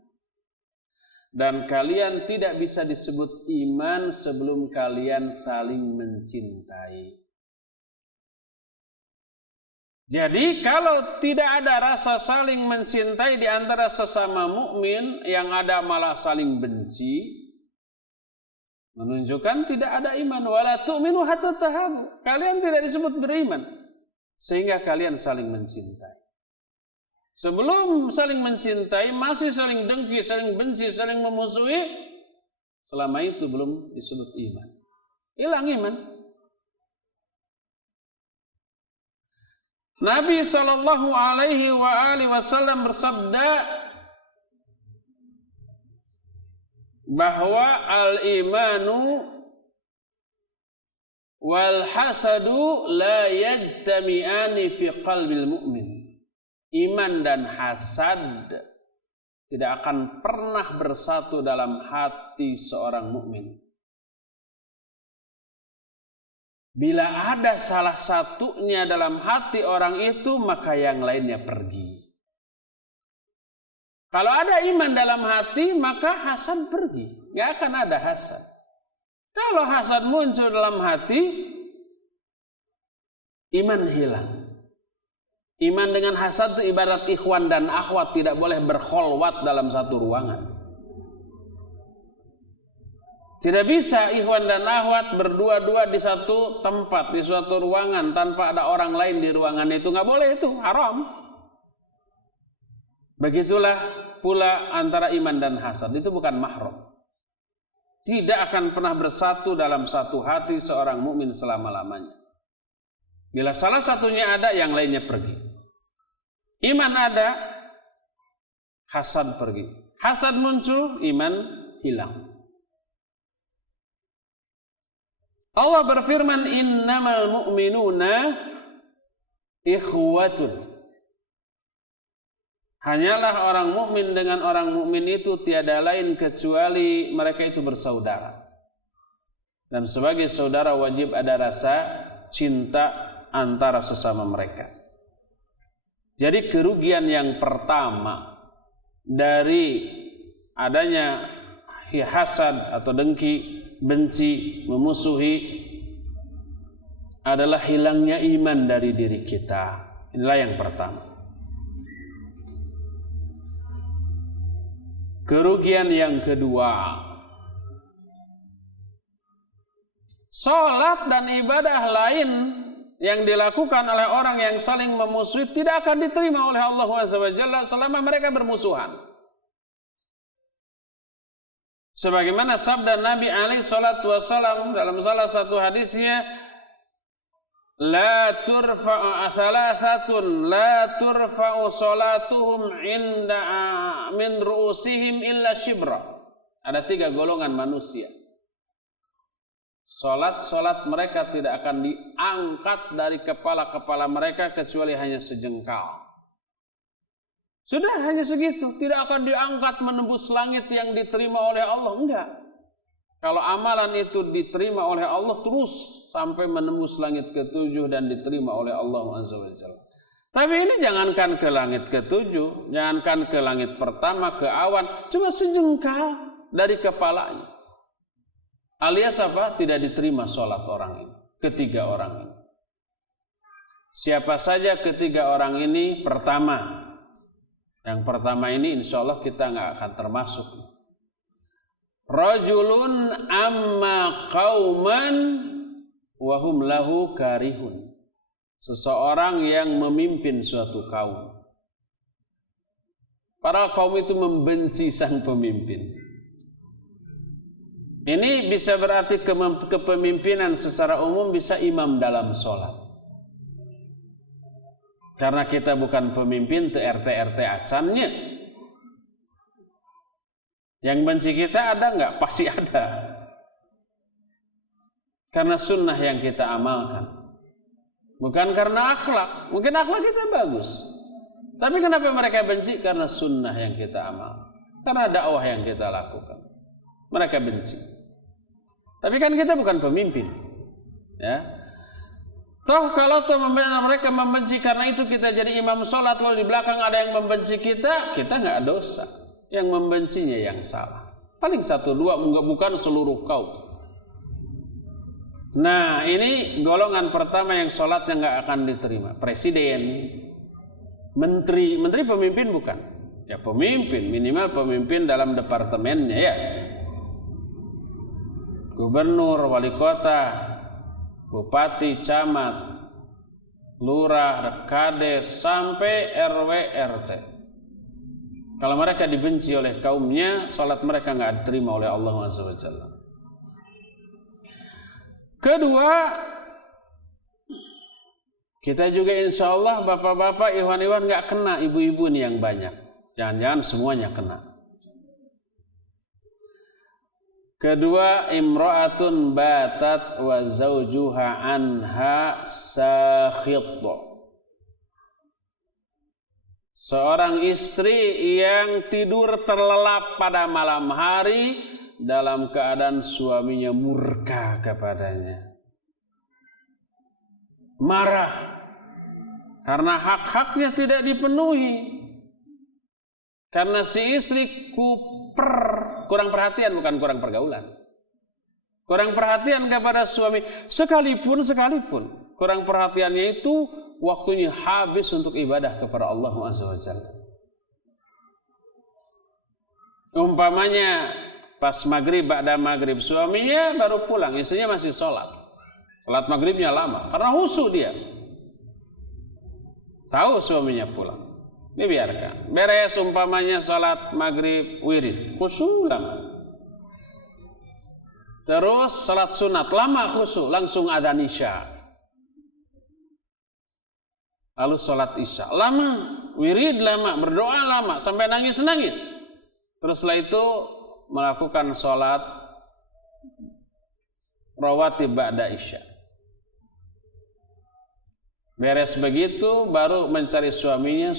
Dan kalian tidak bisa disebut iman sebelum kalian saling mencintai. Jadi kalau tidak ada rasa saling mencintai di antara sesama mukmin, yang ada malah saling benci, menunjukkan tidak ada iman. Wala tu'minu hatta tahabu. Kalian tidak disebut beriman sehingga kalian saling mencintai. Sebelum saling mencintai, masih saling dengki, saling benci, saling memusuhi, selama itu belum disebut iman. Hilang iman. Nabi sallallahu alaihi wasallam bersabda bahwa al-imanu wal hasadu la yajtami'ani fi qalbil mu'min. Iman dan hasad tidak akan pernah bersatu dalam hati seorang mukmin. Bila ada salah satunya dalam hati orang itu, maka yang lainnya pergi. Kalau ada iman dalam hati, maka hasad pergi. Nggak akan ada hasad. Kalau hasad muncul dalam hati, iman hilang. Iman dengan hasad itu ibarat ikhwan dan akhwat, tidak boleh berkholwat dalam satu ruangan. Tidak bisa ikhwan dan akhwat berdua-dua di satu tempat, di suatu ruangan tanpa ada orang lain di ruangan itu. Nggak boleh, itu haram. Begitulah pula antara iman dan hasad, itu bukan mahram. Tidak akan pernah bersatu dalam satu hati seorang mukmin selama-lamanya. Bila salah satunya ada, yang lainnya pergi. Iman ada, hasad pergi. Hasad muncul, iman hilang. Allah berfirman, innamal mu'minuna ikhwatun. Hanyalah orang mukmin dengan orang mukmin itu tiada lain kecuali mereka itu bersaudara. Dan sebagai saudara wajib ada rasa cinta antara sesama mereka. Jadi kerugian yang pertama dari adanya hasad atau dengki, benci, memusuhi adalah hilangnya iman dari diri kita. Inilah yang pertama. Kerugian yang kedua, salat dan ibadah lain yang dilakukan oleh orang yang saling memusuhi tidak akan diterima oleh Allah SWT selama mereka bermusuhan. Sebagaimana sabda Nabi SAW dalam salah satu hadisnya, la turfa'u thalathatun la turfa'u salatuhum inda min ru'usihim illa shibra. Ada 3 golongan manusia. Salat mereka tidak akan diangkat dari kepala-kepala mereka kecuali hanya sejengkal. Sudah hanya segitu, tidak akan diangkat menembus langit yang diterima oleh Allah, enggak. Kalau amalan itu diterima oleh Allah terus sampai menembus langit ke-7 dan diterima oleh Allah SWT. Tapi ini jangankan ke langit ke-7, jangankan ke langit pertama, ke awan, cuma sejengkal dari kepalanya. Alias apa? Tidak diterima sholat orang ini, ketiga orang ini. Siapa saja ketiga orang ini? Pertama, yang pertama ini insya Allah kita nggak akan termasuk. Rajulun amma qauman wa hum lahu karihun. Seseorang yang memimpin suatu kaum. Para kaum itu membenci sang pemimpin. Ini bisa berarti kepemimpinan secara umum, bisa imam dalam sholat. Karena kita bukan pemimpin RT acannya. Yang benci kita ada nggak? Pasti ada. Karena sunnah yang kita amalkan. Bukan karena akhlak. Mungkin akhlak kita bagus. Tapi kenapa mereka benci? Karena sunnah yang kita amal. Karena dakwah yang kita lakukan. Mereka benci. Tapi kan kita bukan pemimpin. Ya. Toh kalau mereka membenci karena itu kita jadi imam sholat, lalu di belakang ada yang membenci kita nggak dosa. Yang membencinya yang salah. Paling 1-2, bukan seluruh kaum. Nah, ini golongan pertama yang sholatnya nggak akan diterima. Presiden, menteri pemimpin bukan? Ya pemimpin, minimal pemimpin dalam departemennya ya. Gubernur, wali kota, bupati, camat, lurah, kades, sampai RW, RT. Kalau mereka dibenci oleh kaumnya, salat mereka nggak diterima oleh Allah SWT. Kedua, kita juga insya Allah bapak-bapak, ikhwan-ikhwan nggak kena, ibu-ibu nih yang banyak. Jangan-jangan semuanya kena. Kedua, imra'atun batat wa zawjuha anha sakhit. Seorang istri yang tidur terlelap pada malam hari dalam keadaan suaminya murka kepadanya. Marah karena hak-haknya tidak dipenuhi. Karena si istri kurang perhatian, bukan kurang pergaulan. kurang perhatian kepada suami, sekalipun kurang perhatiannya itu waktunya habis untuk ibadah kepada Allah Azza wa Jalla. Umpamanya pas maghrib, ba'da maghrib, suaminya baru pulang, istrinya masih sholat maghribnya lama karena khusyuk dia, tahu suaminya pulang, dibiarkan beres. Umpamanya sholat maghrib wirid khusyuk lama, terus sholat sunat lama khusyuk, langsung adzan isya, lalu sholat isya lama, wirid lama, berdoa lama sampai nangis. Terus setelah itu melakukan sholat rawatib ba'da isya. Beres begitu baru mencari suaminya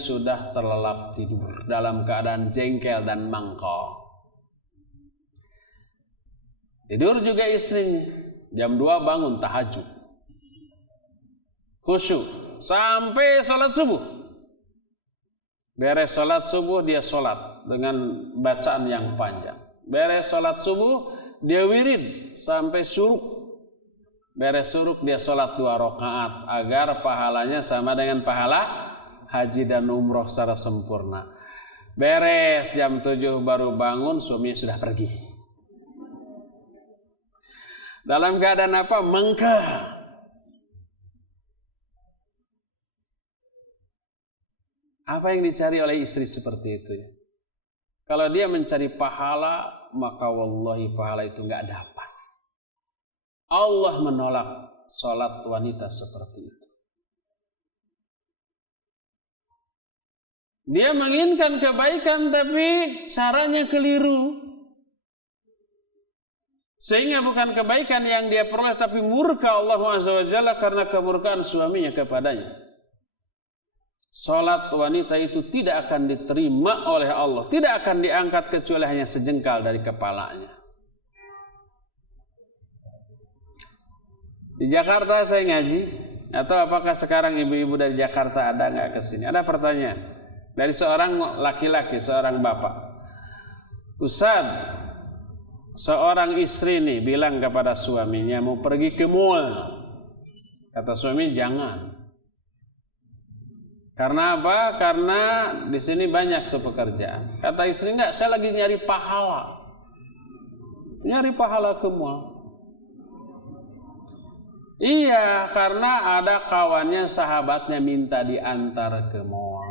sudah terlelap tidur dalam keadaan jengkel dan mangkal. Tidur juga istrinya, jam 2 bangun tahajud, khusyuk sampai sholat subuh. Beres sholat subuh dia sholat dengan bacaan yang panjang. Beres sholat subuh dia wirid sampai syuruk. Beres syuruk dia sholat 2 rakaat agar pahalanya sama dengan pahala haji dan umroh secara sempurna. Beres jam 7 baru bangun, suaminya sudah pergi. Dalam keadaan apa? Mengkah. Apa yang dicari oleh istri seperti itu ya? Kalau dia mencari pahala, maka wallahi pahala itu enggak dapat. Allah menolak sholat wanita seperti itu. Dia menginginkan kebaikan tapi caranya keliru. Sehingga bukan kebaikan yang dia peroleh tapi murka Allah Azza wa Jalla karena kemurkaan suaminya kepadanya. Sholat wanita itu tidak akan diterima oleh Allah, tidak akan diangkat kecuali hanya sejengkal dari kepalanya. Di Jakarta saya ngaji, atau apakah sekarang ibu-ibu dari Jakarta ada nggak ke sini? Ada pertanyaan dari seorang laki-laki, seorang bapak. Ustaz, seorang istri nih bilang kepada suaminya mau pergi ke mall. Kata suami jangan. Karena apa? Karena di sini banyak tuh pekerjaan. Kata istri enggak, saya lagi nyari pahala. Nyari pahala ke mall. Iya, karena ada kawannya, sahabatnya minta diantar ke mall.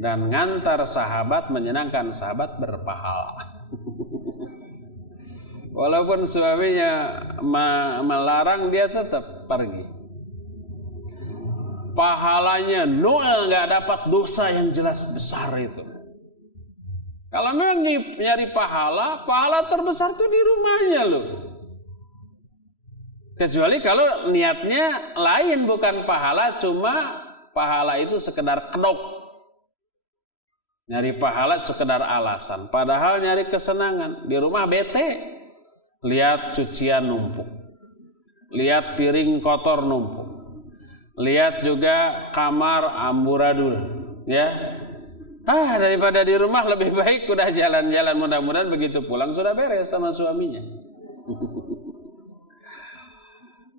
Dan ngantar sahabat menyenangkan sahabat berpahala. Walaupun suaminya melarang, dia tetap pergi. Pahalanya nol, nggak dapat, dosa yang jelas besar itu. Kalau memang nyari pahala, pahala terbesar itu di rumahnya loh. Kecuali kalau niatnya lain, bukan pahala, cuma pahala itu sekedar kedok. Nyari pahala sekedar alasan, padahal nyari kesenangan. Di rumah bete, lihat cucian numpuk, lihat piring kotor numpuk, lihat juga kamar amburadul, ya. Daripada di rumah lebih baik udah jalan-jalan, mudah-mudahan begitu pulang sudah beres sama suaminya.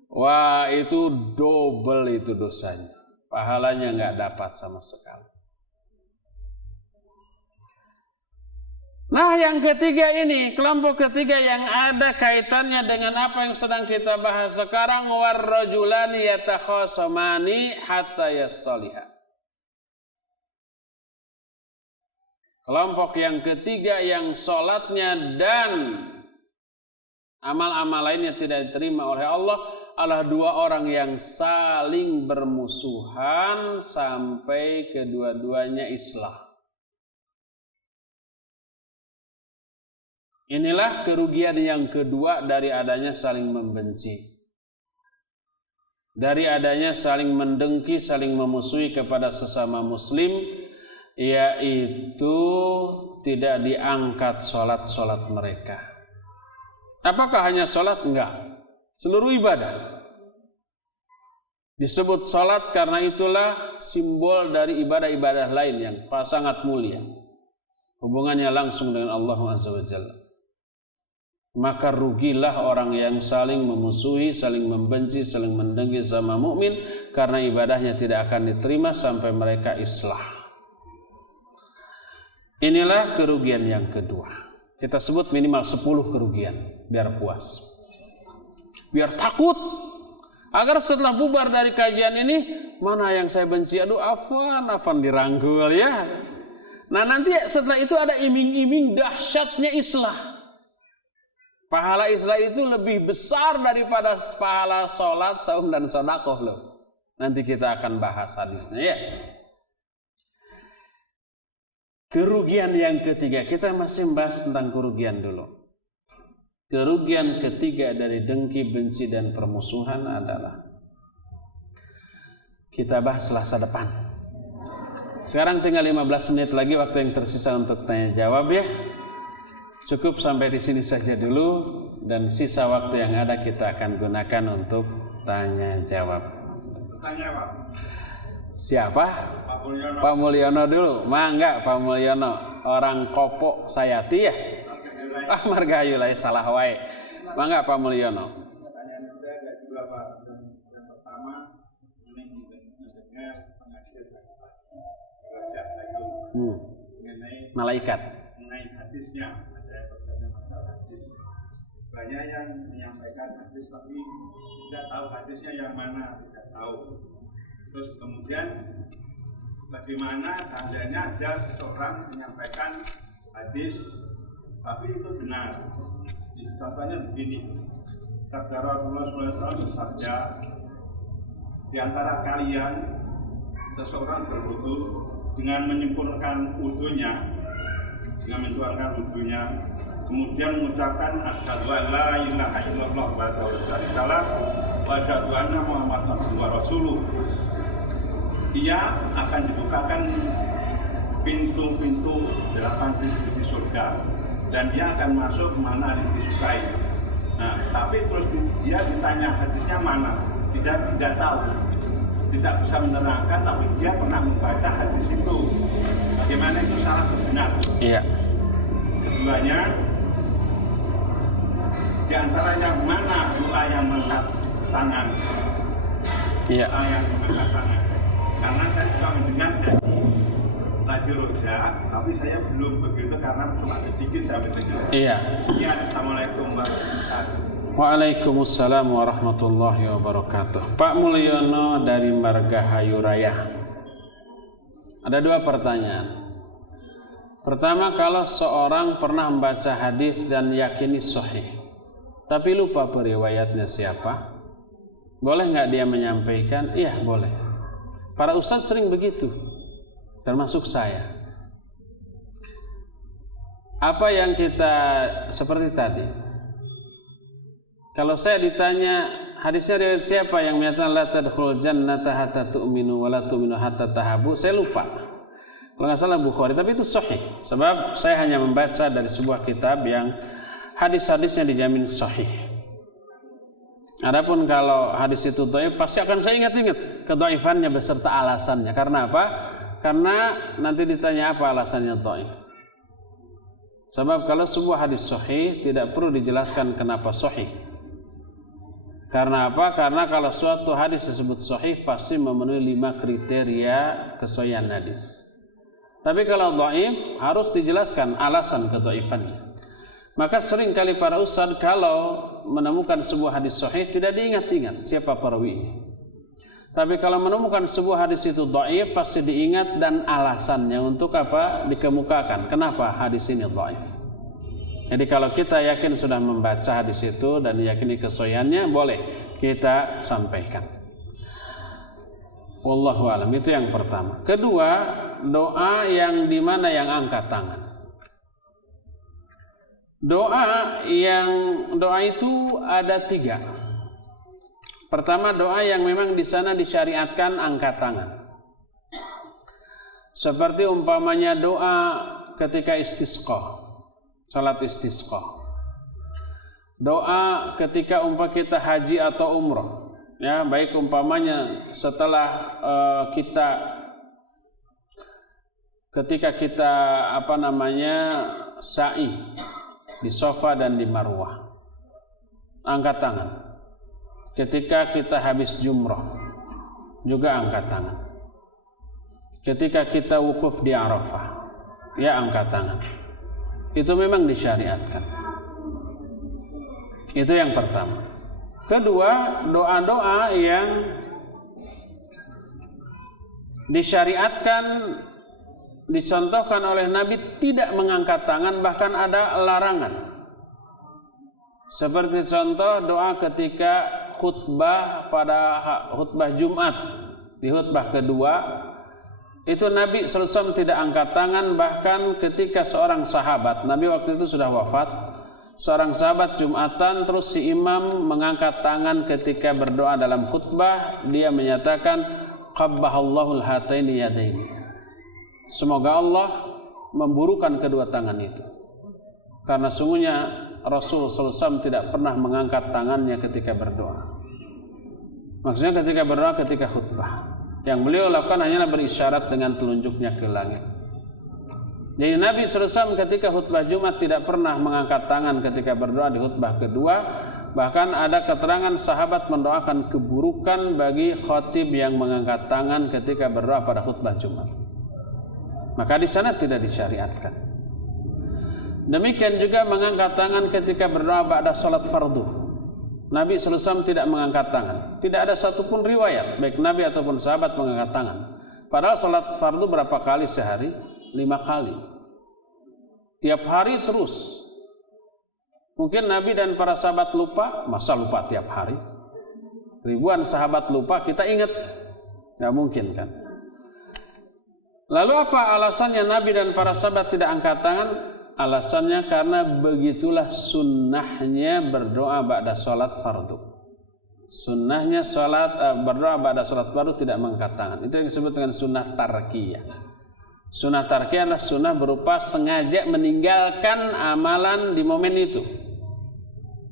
Wah, itu double itu dosanya. Pahalanya nggak dapat sama sekali. Nah, yang ketiga ini, kelompok ketiga yang ada kaitannya dengan apa yang sedang kita bahas sekarang, warrajulani yatakhasamani hatta yastaliha. Kelompok yang ketiga yang sholatnya dan amal-amal lainnya tidak diterima oleh Allah adalah 2 orang yang saling bermusuhan sampai kedua-duanya islah. Inilah kerugian yang kedua dari adanya saling membenci. Dari adanya saling mendengki, saling memusuhi kepada sesama muslim, yaitu tidak diangkat sholat-sholat mereka. Apakah hanya sholat? Enggak. Seluruh ibadah. Disebut sholat karena itulah simbol dari ibadah-ibadah lain yang sangat mulia. Hubungannya langsung dengan Allah Azza wa Jalla. maka rugilah orang yang saling memusuhi, saling membenci, saling mendengki sama mukmin, karena ibadahnya tidak akan diterima sampai mereka islah. Inilah kerugian yang kedua. Kita sebut minimal 10 kerugian biar puas. Biar takut. Agar setelah bubar dari kajian ini, mana yang saya benci, aduh afwan dirangkul ya. Nah nanti setelah itu ada iming-iming dahsyatnya islah. Pahala islah itu lebih besar daripada pahala sholat, saum dan sedekah loh. Nanti kita akan bahas hadisnya ya. Kerugian yang ketiga, kita masih membahas tentang kerugian dulu. Kerugian ketiga dari dengki, benci, dan permusuhan adalah kita bahas Selasa depan. Sekarang tinggal 15 menit lagi waktu yang tersisa untuk tanya jawab ya. Cukup sampai di sini saja dulu, dan sisa waktu yang ada kita akan gunakan untuk tanya jawab. Tanya Pak. Siapa? Pak Mulyono dulu. Mangga Pak Mulyono, orang Kopo Sayati ya? Margahayu lah, salah wae. Mangga Pak Mulyono. Pertanyaan saya ada dua Pak. Yang pertama mengenai pengajian mengenai Malaikat. Mengenai hadisnya, ada yang bertanya masalah hadis. Banyak yang menyampaikan hadis tapi tidak tahu hadisnya yang mana, tidak tahu. Terus kemudian bagaimana seandainya ada seseorang menyampaikan hadis tapi itu benar. Contohnya begini, sabda Rasulullah SAW bersabda, di antara kalian seseorang berwudu dengan menyempurnakan wudunya, kemudian mengucapkan asyhadu an la ilaha illallah wa asyhadu anna Muhammadan Rasulullah. Dia akan dibukakan pintu-pintu 8 pintu di surga dan dia akan masuk kemana yang disukai. Nah, tapi terus dia ditanya hadisnya mana, tidak tahu, tidak bisa menerangkan, tapi dia pernah membaca hadis itu. Bagaimana itu salah atau benar? Iya. Keduanya, di antara yang mana doa yang mengangkat tangan? Iya. Doa yang mengangkat tangan. Karena saya suka mendengar dari Raja Roja, tapi saya belum begitu karena cuma sedikit saya mendengar. Iya. Sekian, Assalamualaikum warahmatullahi wabarakatuh. Waalaikumsalam warahmatullahi wabarakatuh. Pak Mulyono dari Margahayu Raya. Ada 2 pertanyaan. Pertama, kalau seorang pernah membaca hadis dan yakini sahih, tapi lupa periwayatnya siapa, boleh nggak dia menyampaikan? Iya, boleh. Para ustadz sering begitu, termasuk saya. Apa yang kita seperti tadi, kalau saya ditanya hadisnya riwayat siapa yang menyatakan la tadkhulul jannata hatta tu'minu wa la tu'minu hatta tahabu, saya lupa. Kalau nggak salah Bukhari, tapi itu sahih. Sebab saya hanya membaca dari sebuah kitab yang hadis-hadisnya dijamin sahih. Adapun kalau hadis itu dhaif, pasti akan saya ingat-ingat kedhaifannya beserta alasannya. Karena apa? Karena nanti ditanya apa alasannya dhaif. Sebab kalau sebuah hadis sahih tidak perlu dijelaskan kenapa sahih. Karena apa? Karena kalau suatu hadis disebut sahih pasti memenuhi 5 kriteria kesahihan hadis. Tapi kalau dhaif harus dijelaskan alasan kedhaifannya. Maka sering kali para ustadz kalau menemukan sebuah hadis sahih tidak diingat-ingat siapa perawinya. Tapi kalau menemukan sebuah hadis itu dhaif pasti diingat dan alasannya untuk apa dikemukakan. Kenapa hadis ini dhaif? Jadi kalau kita yakin sudah membaca hadis itu dan yakini kesahihannya, boleh kita sampaikan. Wallahu a'lam, itu yang pertama. Kedua, doa yang dimana yang angkat tangan. Doa itu ada 3. Pertama, doa yang memang di sana disyariatkan angkat tangan. Seperti umpamanya doa ketika istisqa, salat istisqa. Doa ketika kita haji atau umrah, ya, baik umpamanya setelah ketika kita sa'i di Safa dan di Marwah. angkat tangan. Ketika kita habis jumrah, juga angkat tangan. Ketika kita wukuf di Arafah, ya angkat tangan. Itu memang disyariatkan. Itu yang pertama. Kedua, doa-doa yang disyariatkan, dicontohkan oleh Nabi tidak mengangkat tangan, bahkan ada larangan. Seperti contoh doa ketika khutbah pada khutbah Jumat, di khutbah kedua, itu Nabi SAW tidak angkat tangan. Bahkan ketika seorang sahabat, Nabi waktu itu sudah wafat, seorang sahabat Jumatan, terus si imam mengangkat tangan ketika berdoa dalam khutbah. Dia menyatakan, qabbahallahul hataini yadaini, semoga Allah memburukan kedua tangan itu, karena sungguhnya Rasul SAW tidak pernah mengangkat tangannya ketika berdoa. Maksudnya ketika berdoa, ketika khutbah. Yang beliau lakukan hanyalah berisyarat dengan telunjuknya ke langit. Jadi Nabi SAW ketika khutbah Jumat tidak pernah mengangkat tangan ketika berdoa di khutbah kedua. Bahkan ada keterangan sahabat mendoakan keburukan bagi khatib yang mengangkat tangan ketika berdoa pada khutbah Jumat. Maka di sana tidak disyariatkan. Demikian juga mengangkat tangan ketika berdoa ba'da salat fardu. Nabi SAW tidak mengangkat tangan. Tidak ada satupun riwayat, baik Nabi ataupun sahabat mengangkat tangan. Padahal salat fardu berapa kali sehari? 5 kali. Tiap hari terus. Mungkin Nabi dan para sahabat lupa. Masa lupa tiap hari? Ribuan sahabat lupa, kita ingat. Nggak mungkin kan? Lalu apa alasannya Nabi dan para sahabat tidak angkat tangan? Alasannya karena begitulah sunnahnya berdoa ba'da salat fardu. Sunnahnya berdoa ba'da salat fardu tidak mengangkat tangan. Itu yang disebut dengan sunnah tarkiyah. Sunnah tarkiyah adalah sunnah berupa sengaja meninggalkan amalan di momen itu.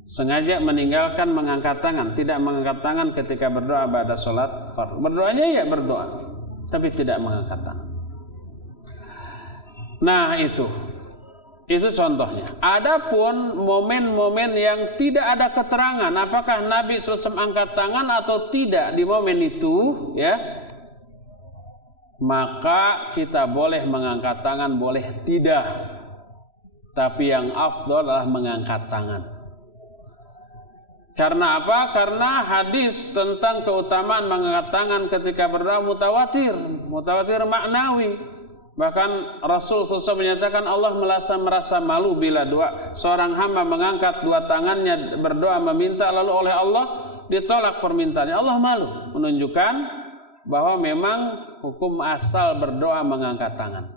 Sengaja meninggalkan mengangkat tangan, tidak mengangkat tangan ketika berdoa ba'da salat fardu. Berdoanya ya berdoa, tapi tidak mengangkat tangan. Nah, itu contohnya. Adapun momen-momen yang tidak ada keterangan apakah Nabi SAW angkat tangan atau tidak di momen itu, ya, maka kita boleh mengangkat tangan, boleh tidak. Tapi yang afdal adalah mengangkat tangan. Karena apa? Karena hadis tentang keutamaan mengangkat tangan ketika berdoa mutawatir maknawi. Bahkan Rasul SAW menyatakan Allah merasa malu bila seorang hamba mengangkat dua tangannya berdoa meminta, lalu oleh Allah ditolak permintaannya. Allah malu, menunjukkan bahwa memang hukum asal berdoa mengangkat tangan.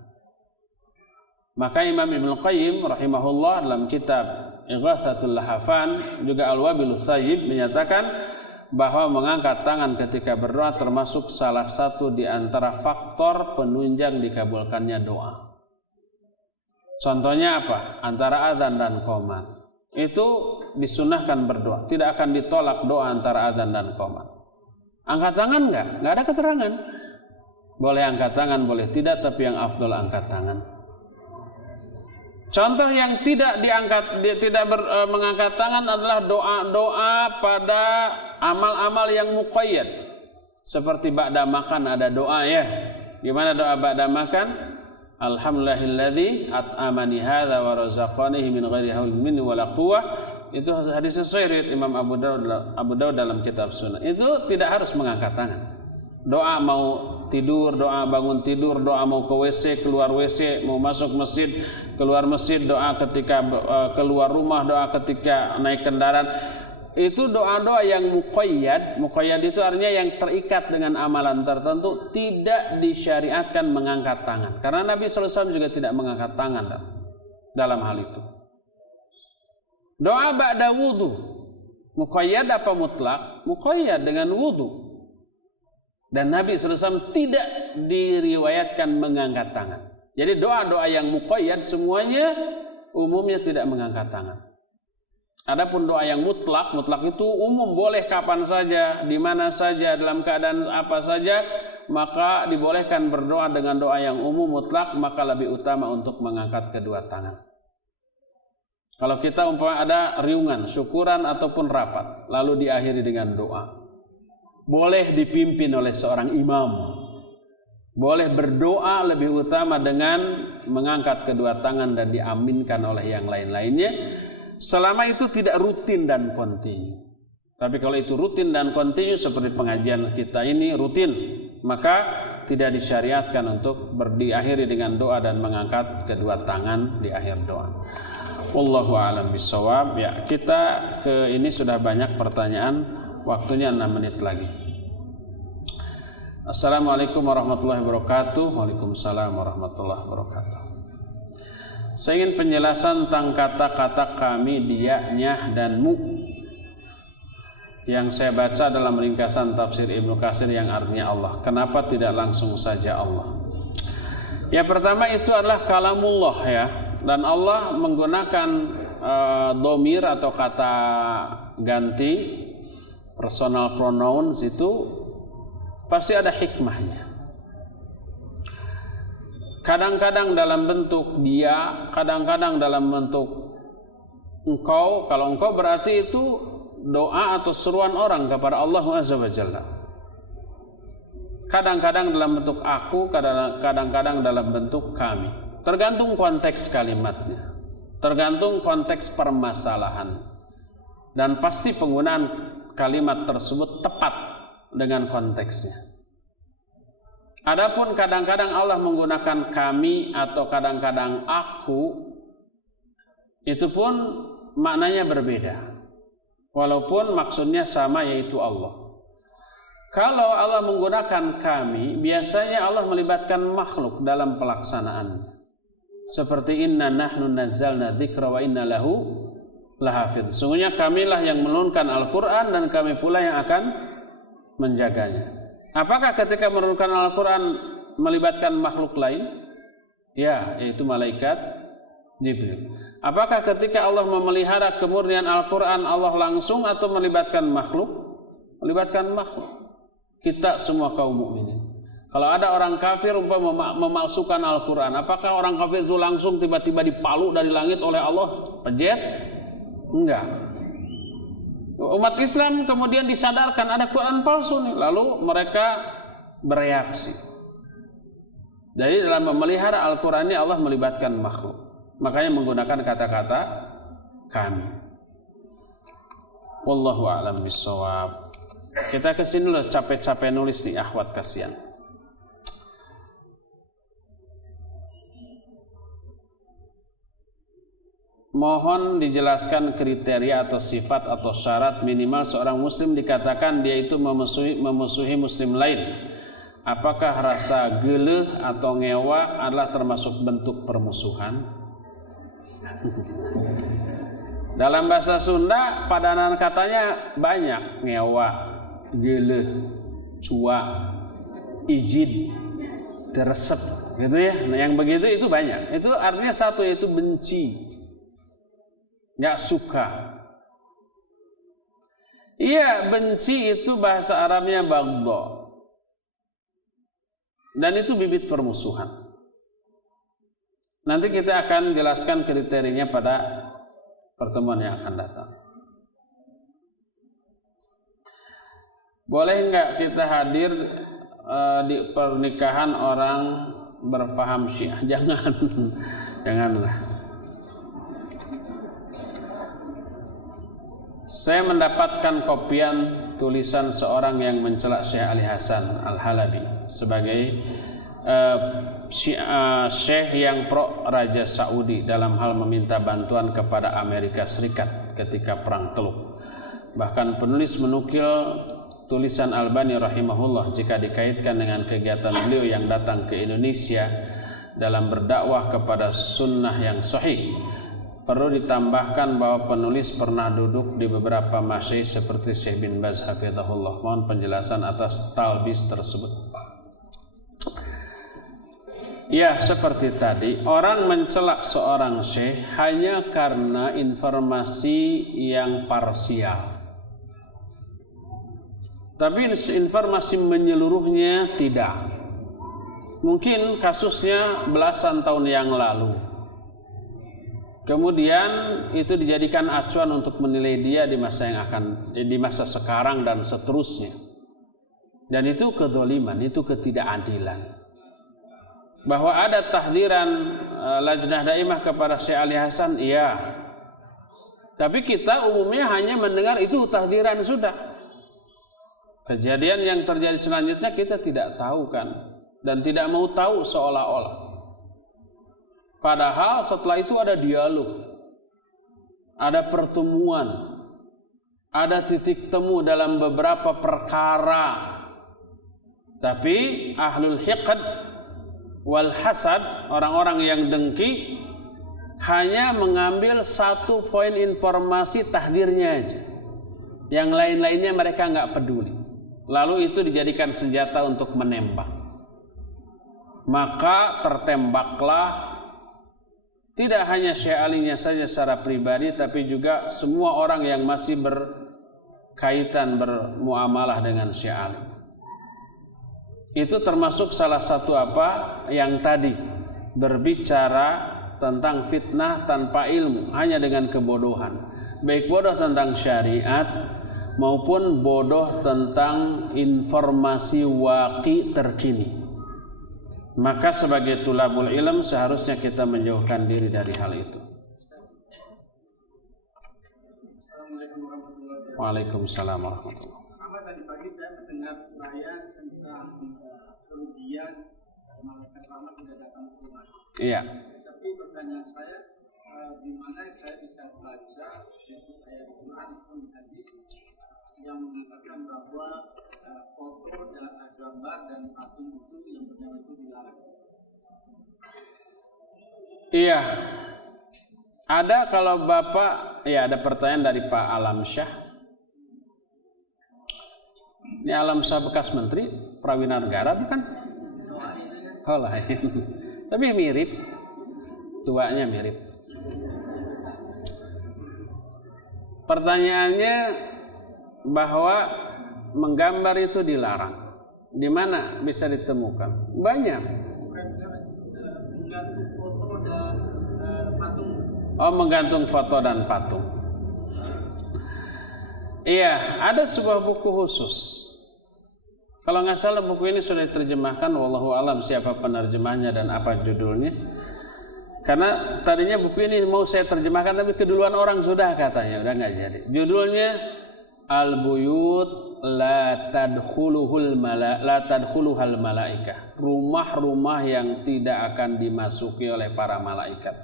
Maka Imam Ibnu Qayyim rahimahullah dalam kitab Ighatsatul Lahafan, juga Al-Wabilus Thayyib, menyatakan bahwa mengangkat tangan ketika berdoa termasuk salah satu di antara faktor penunjang dikabulkannya doa. Contohnya apa? Antara adzan dan qomat itu disunahkan berdoa, tidak akan ditolak doa antara adzan dan qomat. Angkat tangan enggak ada keterangan. Boleh angkat tangan, boleh tidak, tapi yang afdal angkat tangan. Contoh yang tidak mengangkat tangan adalah doa-doa pada amal-amal yang muqayyad. Seperti ba'da makan ada doa, ya. Gimana doa ba'da makan? Alhamdulillahilladzi at'amani hadza wa razaqanihi min ghairi haulin minni wala quwwah. Itu hadis sahih riwayat Imam Abu Dawud dalam kitab Sunan. Itu tidak harus mengangkat tangan. Doa mau tidur, doa bangun tidur, doa mau ke WC, keluar WC, mau masuk masjid, keluar masjid, doa ketika keluar rumah, doa ketika naik kendaraan. Itu doa-doa yang muqayyad. Muqayyad itu artinya yang terikat dengan amalan tertentu, tidak disyariatkan mengangkat tangan. Karena Nabi SAW juga tidak mengangkat tangan dalam hal itu. Doa ba'da wudu, muqayyad apa mutlak? Muqayyad dengan wudu. Dan Nabi SAW tidak diriwayatkan mengangkat tangan. Jadi doa-doa yang muqayyad semuanya umumnya tidak mengangkat tangan. Adapun doa yang mutlak itu umum, boleh kapan saja, di mana saja, dalam keadaan apa saja, maka dibolehkan berdoa dengan doa yang umum mutlak, maka lebih utama untuk mengangkat kedua tangan. Kalau kita umpama ada riungan, syukuran ataupun rapat, lalu diakhiri dengan doa. Boleh dipimpin oleh seorang imam. Boleh berdoa lebih utama dengan mengangkat kedua tangan dan diaminkan oleh yang lain-lainnya. Selama itu tidak rutin dan kontinu. Tapi kalau itu rutin dan kontinu seperti pengajian kita ini rutin, maka tidak disyariatkan untuk diakhiri dengan doa dan mengangkat kedua tangan di akhir doa. Wallahu a'lam bishawab. Ya, kita ke ini sudah banyak pertanyaan, waktunya 6 menit lagi. Assalamualaikum warahmatullahi wabarakatuh. Waalaikumsalam warahmatullahi wabarakatuh. Saya ingin penjelasan tentang kata-kata kami, dia, nyah, dan mu yang saya baca dalam ringkasan tafsir Ibnu Katsir yang artinya Allah. Kenapa tidak langsung saja Allah? Ya, pertama itu adalah kalamullah ya. Dan Allah menggunakan domir atau kata ganti personal pronouns itu pasti ada hikmahnya. Kadang-kadang dalam bentuk dia, kadang-kadang dalam bentuk engkau. Kalau engkau berarti itu doa atau seruan orang kepada Allah Azza wa Jalla. Kadang-kadang dalam bentuk aku, kadang-kadang dalam bentuk kami. Tergantung konteks kalimatnya, tergantung konteks permasalahan, dan pasti penggunaan kalimat tersebut tepat dengan konteksnya. Adapun kadang-kadang Allah menggunakan kami atau kadang-kadang aku, itu pun maknanya berbeda, walaupun maksudnya sama, yaitu Allah. Kalau Allah menggunakan kami, biasanya Allah melibatkan makhluk dalam pelaksanaan. Seperti inna nahnu nazzalna dzikra wa inna lahu lahafidz. Sungguhnya kamilah yang menurunkan Al-Qur'an dan kami pula yang akan menjaganya. Apakah ketika menurunkan Al-Qur'an melibatkan makhluk lain? Ya, yaitu malaikat Jibril. Apakah ketika Allah memelihara kemurnian Al-Qur'an Allah langsung atau melibatkan makhluk? Melibatkan makhluk. Kita semua kaum mukminin. Kalau ada orang kafir memalsukan Al-Quran, apakah orang kafir itu langsung tiba-tiba dipalu dari langit oleh Allah? Pejet? Enggak. Umat Islam kemudian disadarkan ada Quran palsu nih, lalu mereka bereaksi. Jadi dalam memelihara Al-Quran ini Allah melibatkan makhluk. Makanya menggunakan kata-kata kami. Wallahu a'lam bishawab. Kita kesini dulu, capek-capek nulis nih, akhwat kasihan. Mohon dijelaskan kriteria atau sifat atau syarat minimal seorang muslim dikatakan dia itu memusuhi muslim lain. Apakah rasa geleh atau ngewa adalah termasuk bentuk permusuhan? Dalam bahasa Sunda padanan katanya banyak, ngewa, geleh, cua, ijid, teresep, gitu ya. Nah, yang begitu itu banyak. Itu artinya satu, yaitu benci. Nggak suka. Iya, benci itu bahasa Arabnya baghdha. Dan itu bibit permusuhan. Nanti kita akan jelaskan kriterianya pada pertemuan yang akan datang. Boleh nggak kita hadir di pernikahan orang berpaham Syiah? Jangan, janganlah. Saya mendapatkan kopian tulisan seorang yang mencela Syekh Ali Hasan Al-Halabi sebagai Syekh yang pro Raja Saudi dalam hal meminta bantuan kepada Amerika Serikat ketika Perang Teluk. Bahkan penulis menukil tulisan Albani rahimahullah jika dikaitkan dengan kegiatan beliau yang datang ke Indonesia dalam berdakwah kepada sunnah yang sahih. Perlu ditambahkan bahwa penulis pernah duduk di beberapa masyaikh seperti Syekh bin Baz hafizahullah. Mohon penjelasan atas talbis tersebut. Ya, seperti tadi, orang mencela seorang syekh hanya karena informasi yang parsial. Tapi informasi menyeluruhnya tidak. Mungkin kasusnya belasan tahun yang lalu. Kemudian itu dijadikan acuan untuk menilai dia di masa sekarang dan seterusnya. Dan itu kedzaliman, itu ketidakadilan. Bahwa ada tahdiran Lajnah Daimah kepada Syekh Ali Hasan, iya. Tapi kita umumnya hanya mendengar itu tahdiran sudah. Kejadian yang terjadi selanjutnya kita tidak tahu kan, dan tidak mau tahu seolah-olah. Padahal setelah itu ada dialog, ada pertemuan, ada titik temu dalam beberapa perkara. Tapi ahlul hiqd wal hasad, orang-orang yang dengki, hanya mengambil satu poin informasi tahdirnya aja. Yang lain-lainnya mereka nggak peduli. Lalu itu dijadikan senjata untuk menembak. Maka tertembaklah tidak hanya Syekh Ali-nya saja secara pribadi, tapi juga semua orang yang masih berkaitan bermuamalah dengan Syekh Ali. Itu termasuk salah satu yang tadi berbicara tentang fitnah tanpa ilmu, hanya dengan kebodohan. Baik bodoh tentang syariat maupun bodoh tentang informasi waqi terkini. Maka sebagai tulabul ilm seharusnya kita menjauhkan diri dari hal itu. Assalamualaikum warahmatullahi wabarakatuh. Waalaikumsalam warahmatullahi wabarakatuh. Sama tadi pagi saya mendengar layar tentang kerugian malaikat rahmat tidak datang ke rumah. Iya. Tapi pertanyaan saya, di mana saya bisa baca yaitu ayat Quran maupun hadis yang mengatakan bahwa foto dan gambar dan patung itu yang benar itu dilarang. Iya. Ada kalau Bapak, ya ada pertanyaan dari Pak Alam Syah. Ini Alam Syah bekas Menteri Prawinargara bukan? Oh lain. Tapi mirip. Tuanya mirip. Pertanyaannya bahwa menggambar itu dilarang. Di mana bisa ditemukan? Banyak. Menggantung foto dan patung. Oh, menggantung foto dan patung. Iya, ada sebuah buku khusus. Kalau nggak salah buku ini sudah diterjemahkan, wallahu alam siapa penerjemahnya dan apa judulnya. Karena tadinya buku ini mau saya terjemahkan tapi keduluan orang sudah katanya, udah nggak jadi. Judulnya Al-Buyut la tadkhuluhal malaikah. Rumah-rumah yang tidak akan dimasuki oleh para malaikat.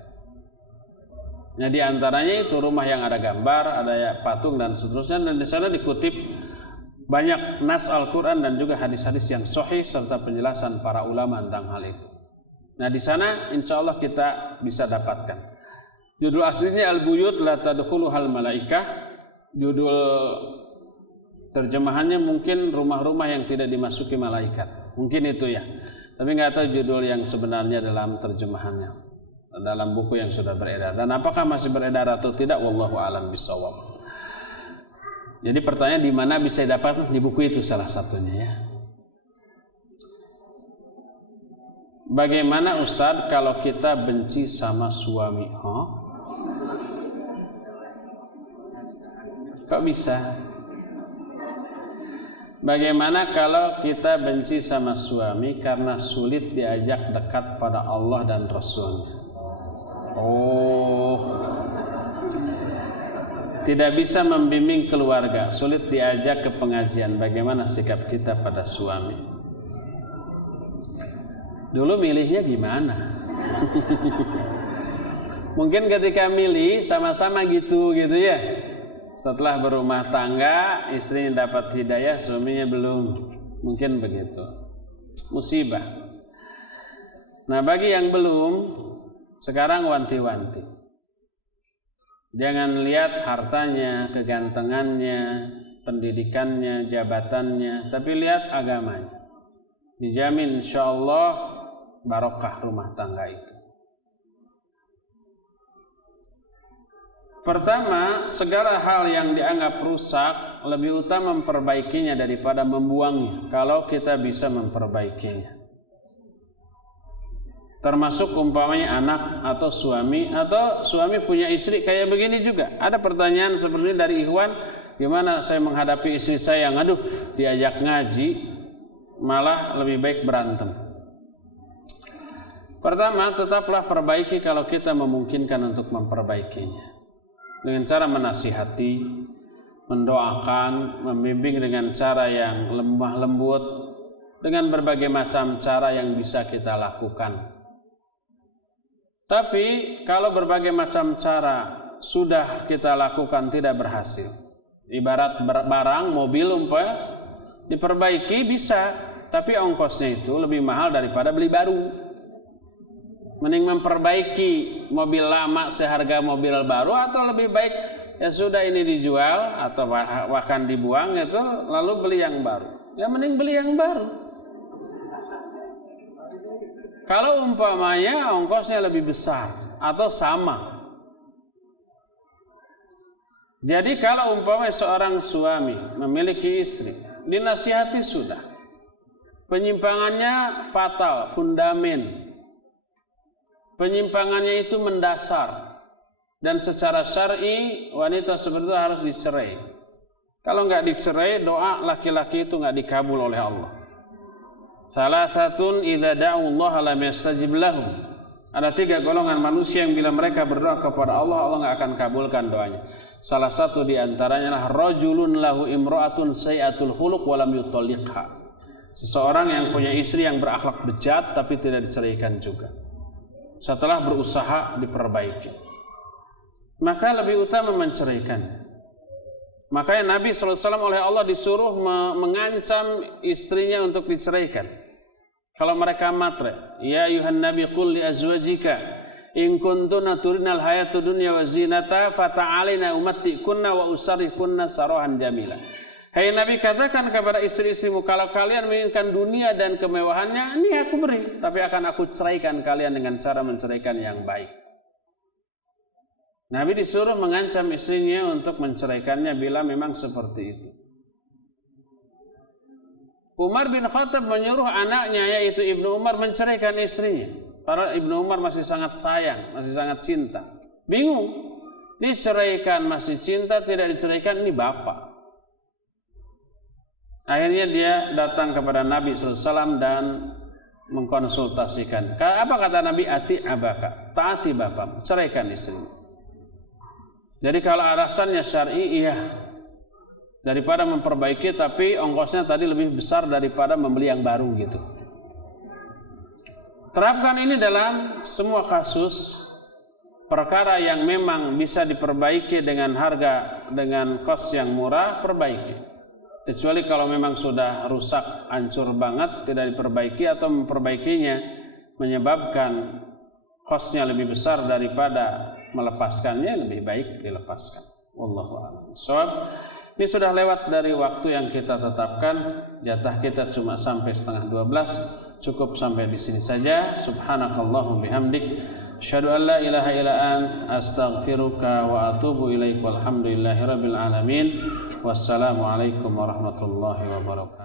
Nah, di antaranya itu rumah yang ada gambar, ada patung dan seterusnya, dan di sana dikutip banyak nas Al-Qur'an dan juga hadis-hadis yang sahih serta penjelasan para ulama tentang hal itu. Nah, di sana insya Allah kita bisa dapatkan. Judul aslinya Al-Buyut la tadkhuluhal malaikah. Judul terjemahannya mungkin rumah-rumah yang tidak dimasuki malaikat. Mungkin itu ya. Tapi nggak tahu judul yang sebenarnya dalam terjemahannya, dalam buku yang sudah beredar. Dan apakah masih beredar atau tidak? Wallahu a'lam bishawab. Jadi pertanyaan di mana bisa dapat? Di buku itu salah satunya ya. Bagaimana Ustadz kalau kita benci sama suami? Kok bisa? Bagaimana kalau kita benci sama suami karena sulit diajak dekat pada Allah dan Rasulnya? Oh, tidak bisa membimbing keluarga, sulit diajak ke pengajian. Bagaimana sikap kita pada suami? Dulu milihnya gimana? Mungkin ketika milih sama-sama gitu ya. Setelah berumah tangga, istrinya dapat hidayah, suaminya belum. Mungkin begitu. Musibah. Nah, bagi yang belum, sekarang wanti-wanti. Jangan lihat hartanya, kegantengannya, pendidikannya, jabatannya, tapi lihat agamanya. Dijamin insyaallah barokah rumah tangga itu. Pertama, segala hal yang dianggap rusak lebih utama memperbaikinya daripada membuangnya, kalau kita bisa memperbaikinya. Termasuk umpamanya anak atau suami punya istri kayak begini juga. Ada pertanyaan seperti ini dari Ikhwan, gimana saya menghadapi istri saya yang diajak ngaji malah lebih baik berantem. Pertama, tetaplah perbaiki kalau kita memungkinkan untuk memperbaikinya. Dengan cara menasihati, mendoakan, membimbing dengan cara yang lemah lembut, dengan berbagai macam cara yang bisa kita lakukan. Tapi kalau berbagai macam cara sudah kita lakukan tidak berhasil, ibarat barang mobil diperbaiki bisa, tapi ongkosnya itu lebih mahal daripada beli baru. Mending memperbaiki mobil lama seharga mobil baru, atau lebih baik ya sudah ini dijual atau bahkan dibuang itu lalu beli yang baru. Ya mending beli yang baru. Kalau umpamanya ongkosnya lebih besar atau sama. Jadi kalau umpamanya seorang suami memiliki istri, dinasihati sudah. Penyimpangannya fatal, fundamen. Penyimpangannya itu mendasar. Dan secara syar'i wanita seperti itu harus dicerai. Kalau enggak dicerai, doa laki-laki itu enggak dikabul oleh Allah. Salasatun idza da'u Allah lam yastajib lahum. Ada 3 golongan manusia yang bila mereka berdoa kepada Allah, Allah enggak akan kabulkan doanya. Salah satu di antaranya adalah rajulun lahu imra'atun sayyatul khuluq wa lam yutalliqha. Seseorang yang punya istri yang berakhlak bejat tapi tidak diceraikan juga. Setelah berusaha diperbaiki, maka lebih utama menceraikan. Makanya Nabi SAW oleh Allah disuruh mengancam istrinya untuk diceraikan. Kalau mereka matre, ya ayuhan Nabi qul li azwajika in kuntunna turinal hayata dunya wa zinata fata'alina umattikunna wa usarrikunna sarahan jamila. Hai Nabi, katakan kepada istri-istrimu, kalau kalian menginginkan dunia dan kemewahannya, ini aku beri, tapi akan aku ceraikan kalian dengan cara menceraikan yang baik. Nabi disuruh mengancam istrinya untuk menceraikannya bila memang seperti itu. Umar bin Khattab menyuruh anaknya yaitu Ibnu Umar menceraikan istrinya. Karena Ibnu Umar masih sangat sayang, masih sangat cinta. Bingung, diceraikan masih cinta, tidak diceraikan ini bapak. Akhirnya dia datang kepada Nabi SAW dan mengkonsultasikan. Apa kata Nabi? Ati abaka, taati bapak, ceraikan istrimu. Jadi kalau alasannya syar'i, iya. Daripada memperbaiki tapi ongkosnya tadi lebih besar daripada membeli yang baru gitu. Terapkan ini dalam semua kasus perkara yang memang bisa diperbaiki dengan harga, dengan kos yang murah, perbaiki. Kecuali kalau memang sudah rusak, hancur banget, tidak diperbaiki atau memperbaikinya menyebabkan kosnya lebih besar daripada melepaskannya, lebih baik dilepaskan. Wallahu a'lam. Shawab. Ini sudah lewat dari waktu yang kita tetapkan. Jatah kita cuma sampai 11:30. Cukup sampai di sini saja. Subhanakallahumma bihamdik, asyhadu an la ilaha illa anta, astaghfiruka wa atubu ilaik. Walhamdulillahirabbil alamin. Wassalamualaikum warahmatullahi wabarakatuh.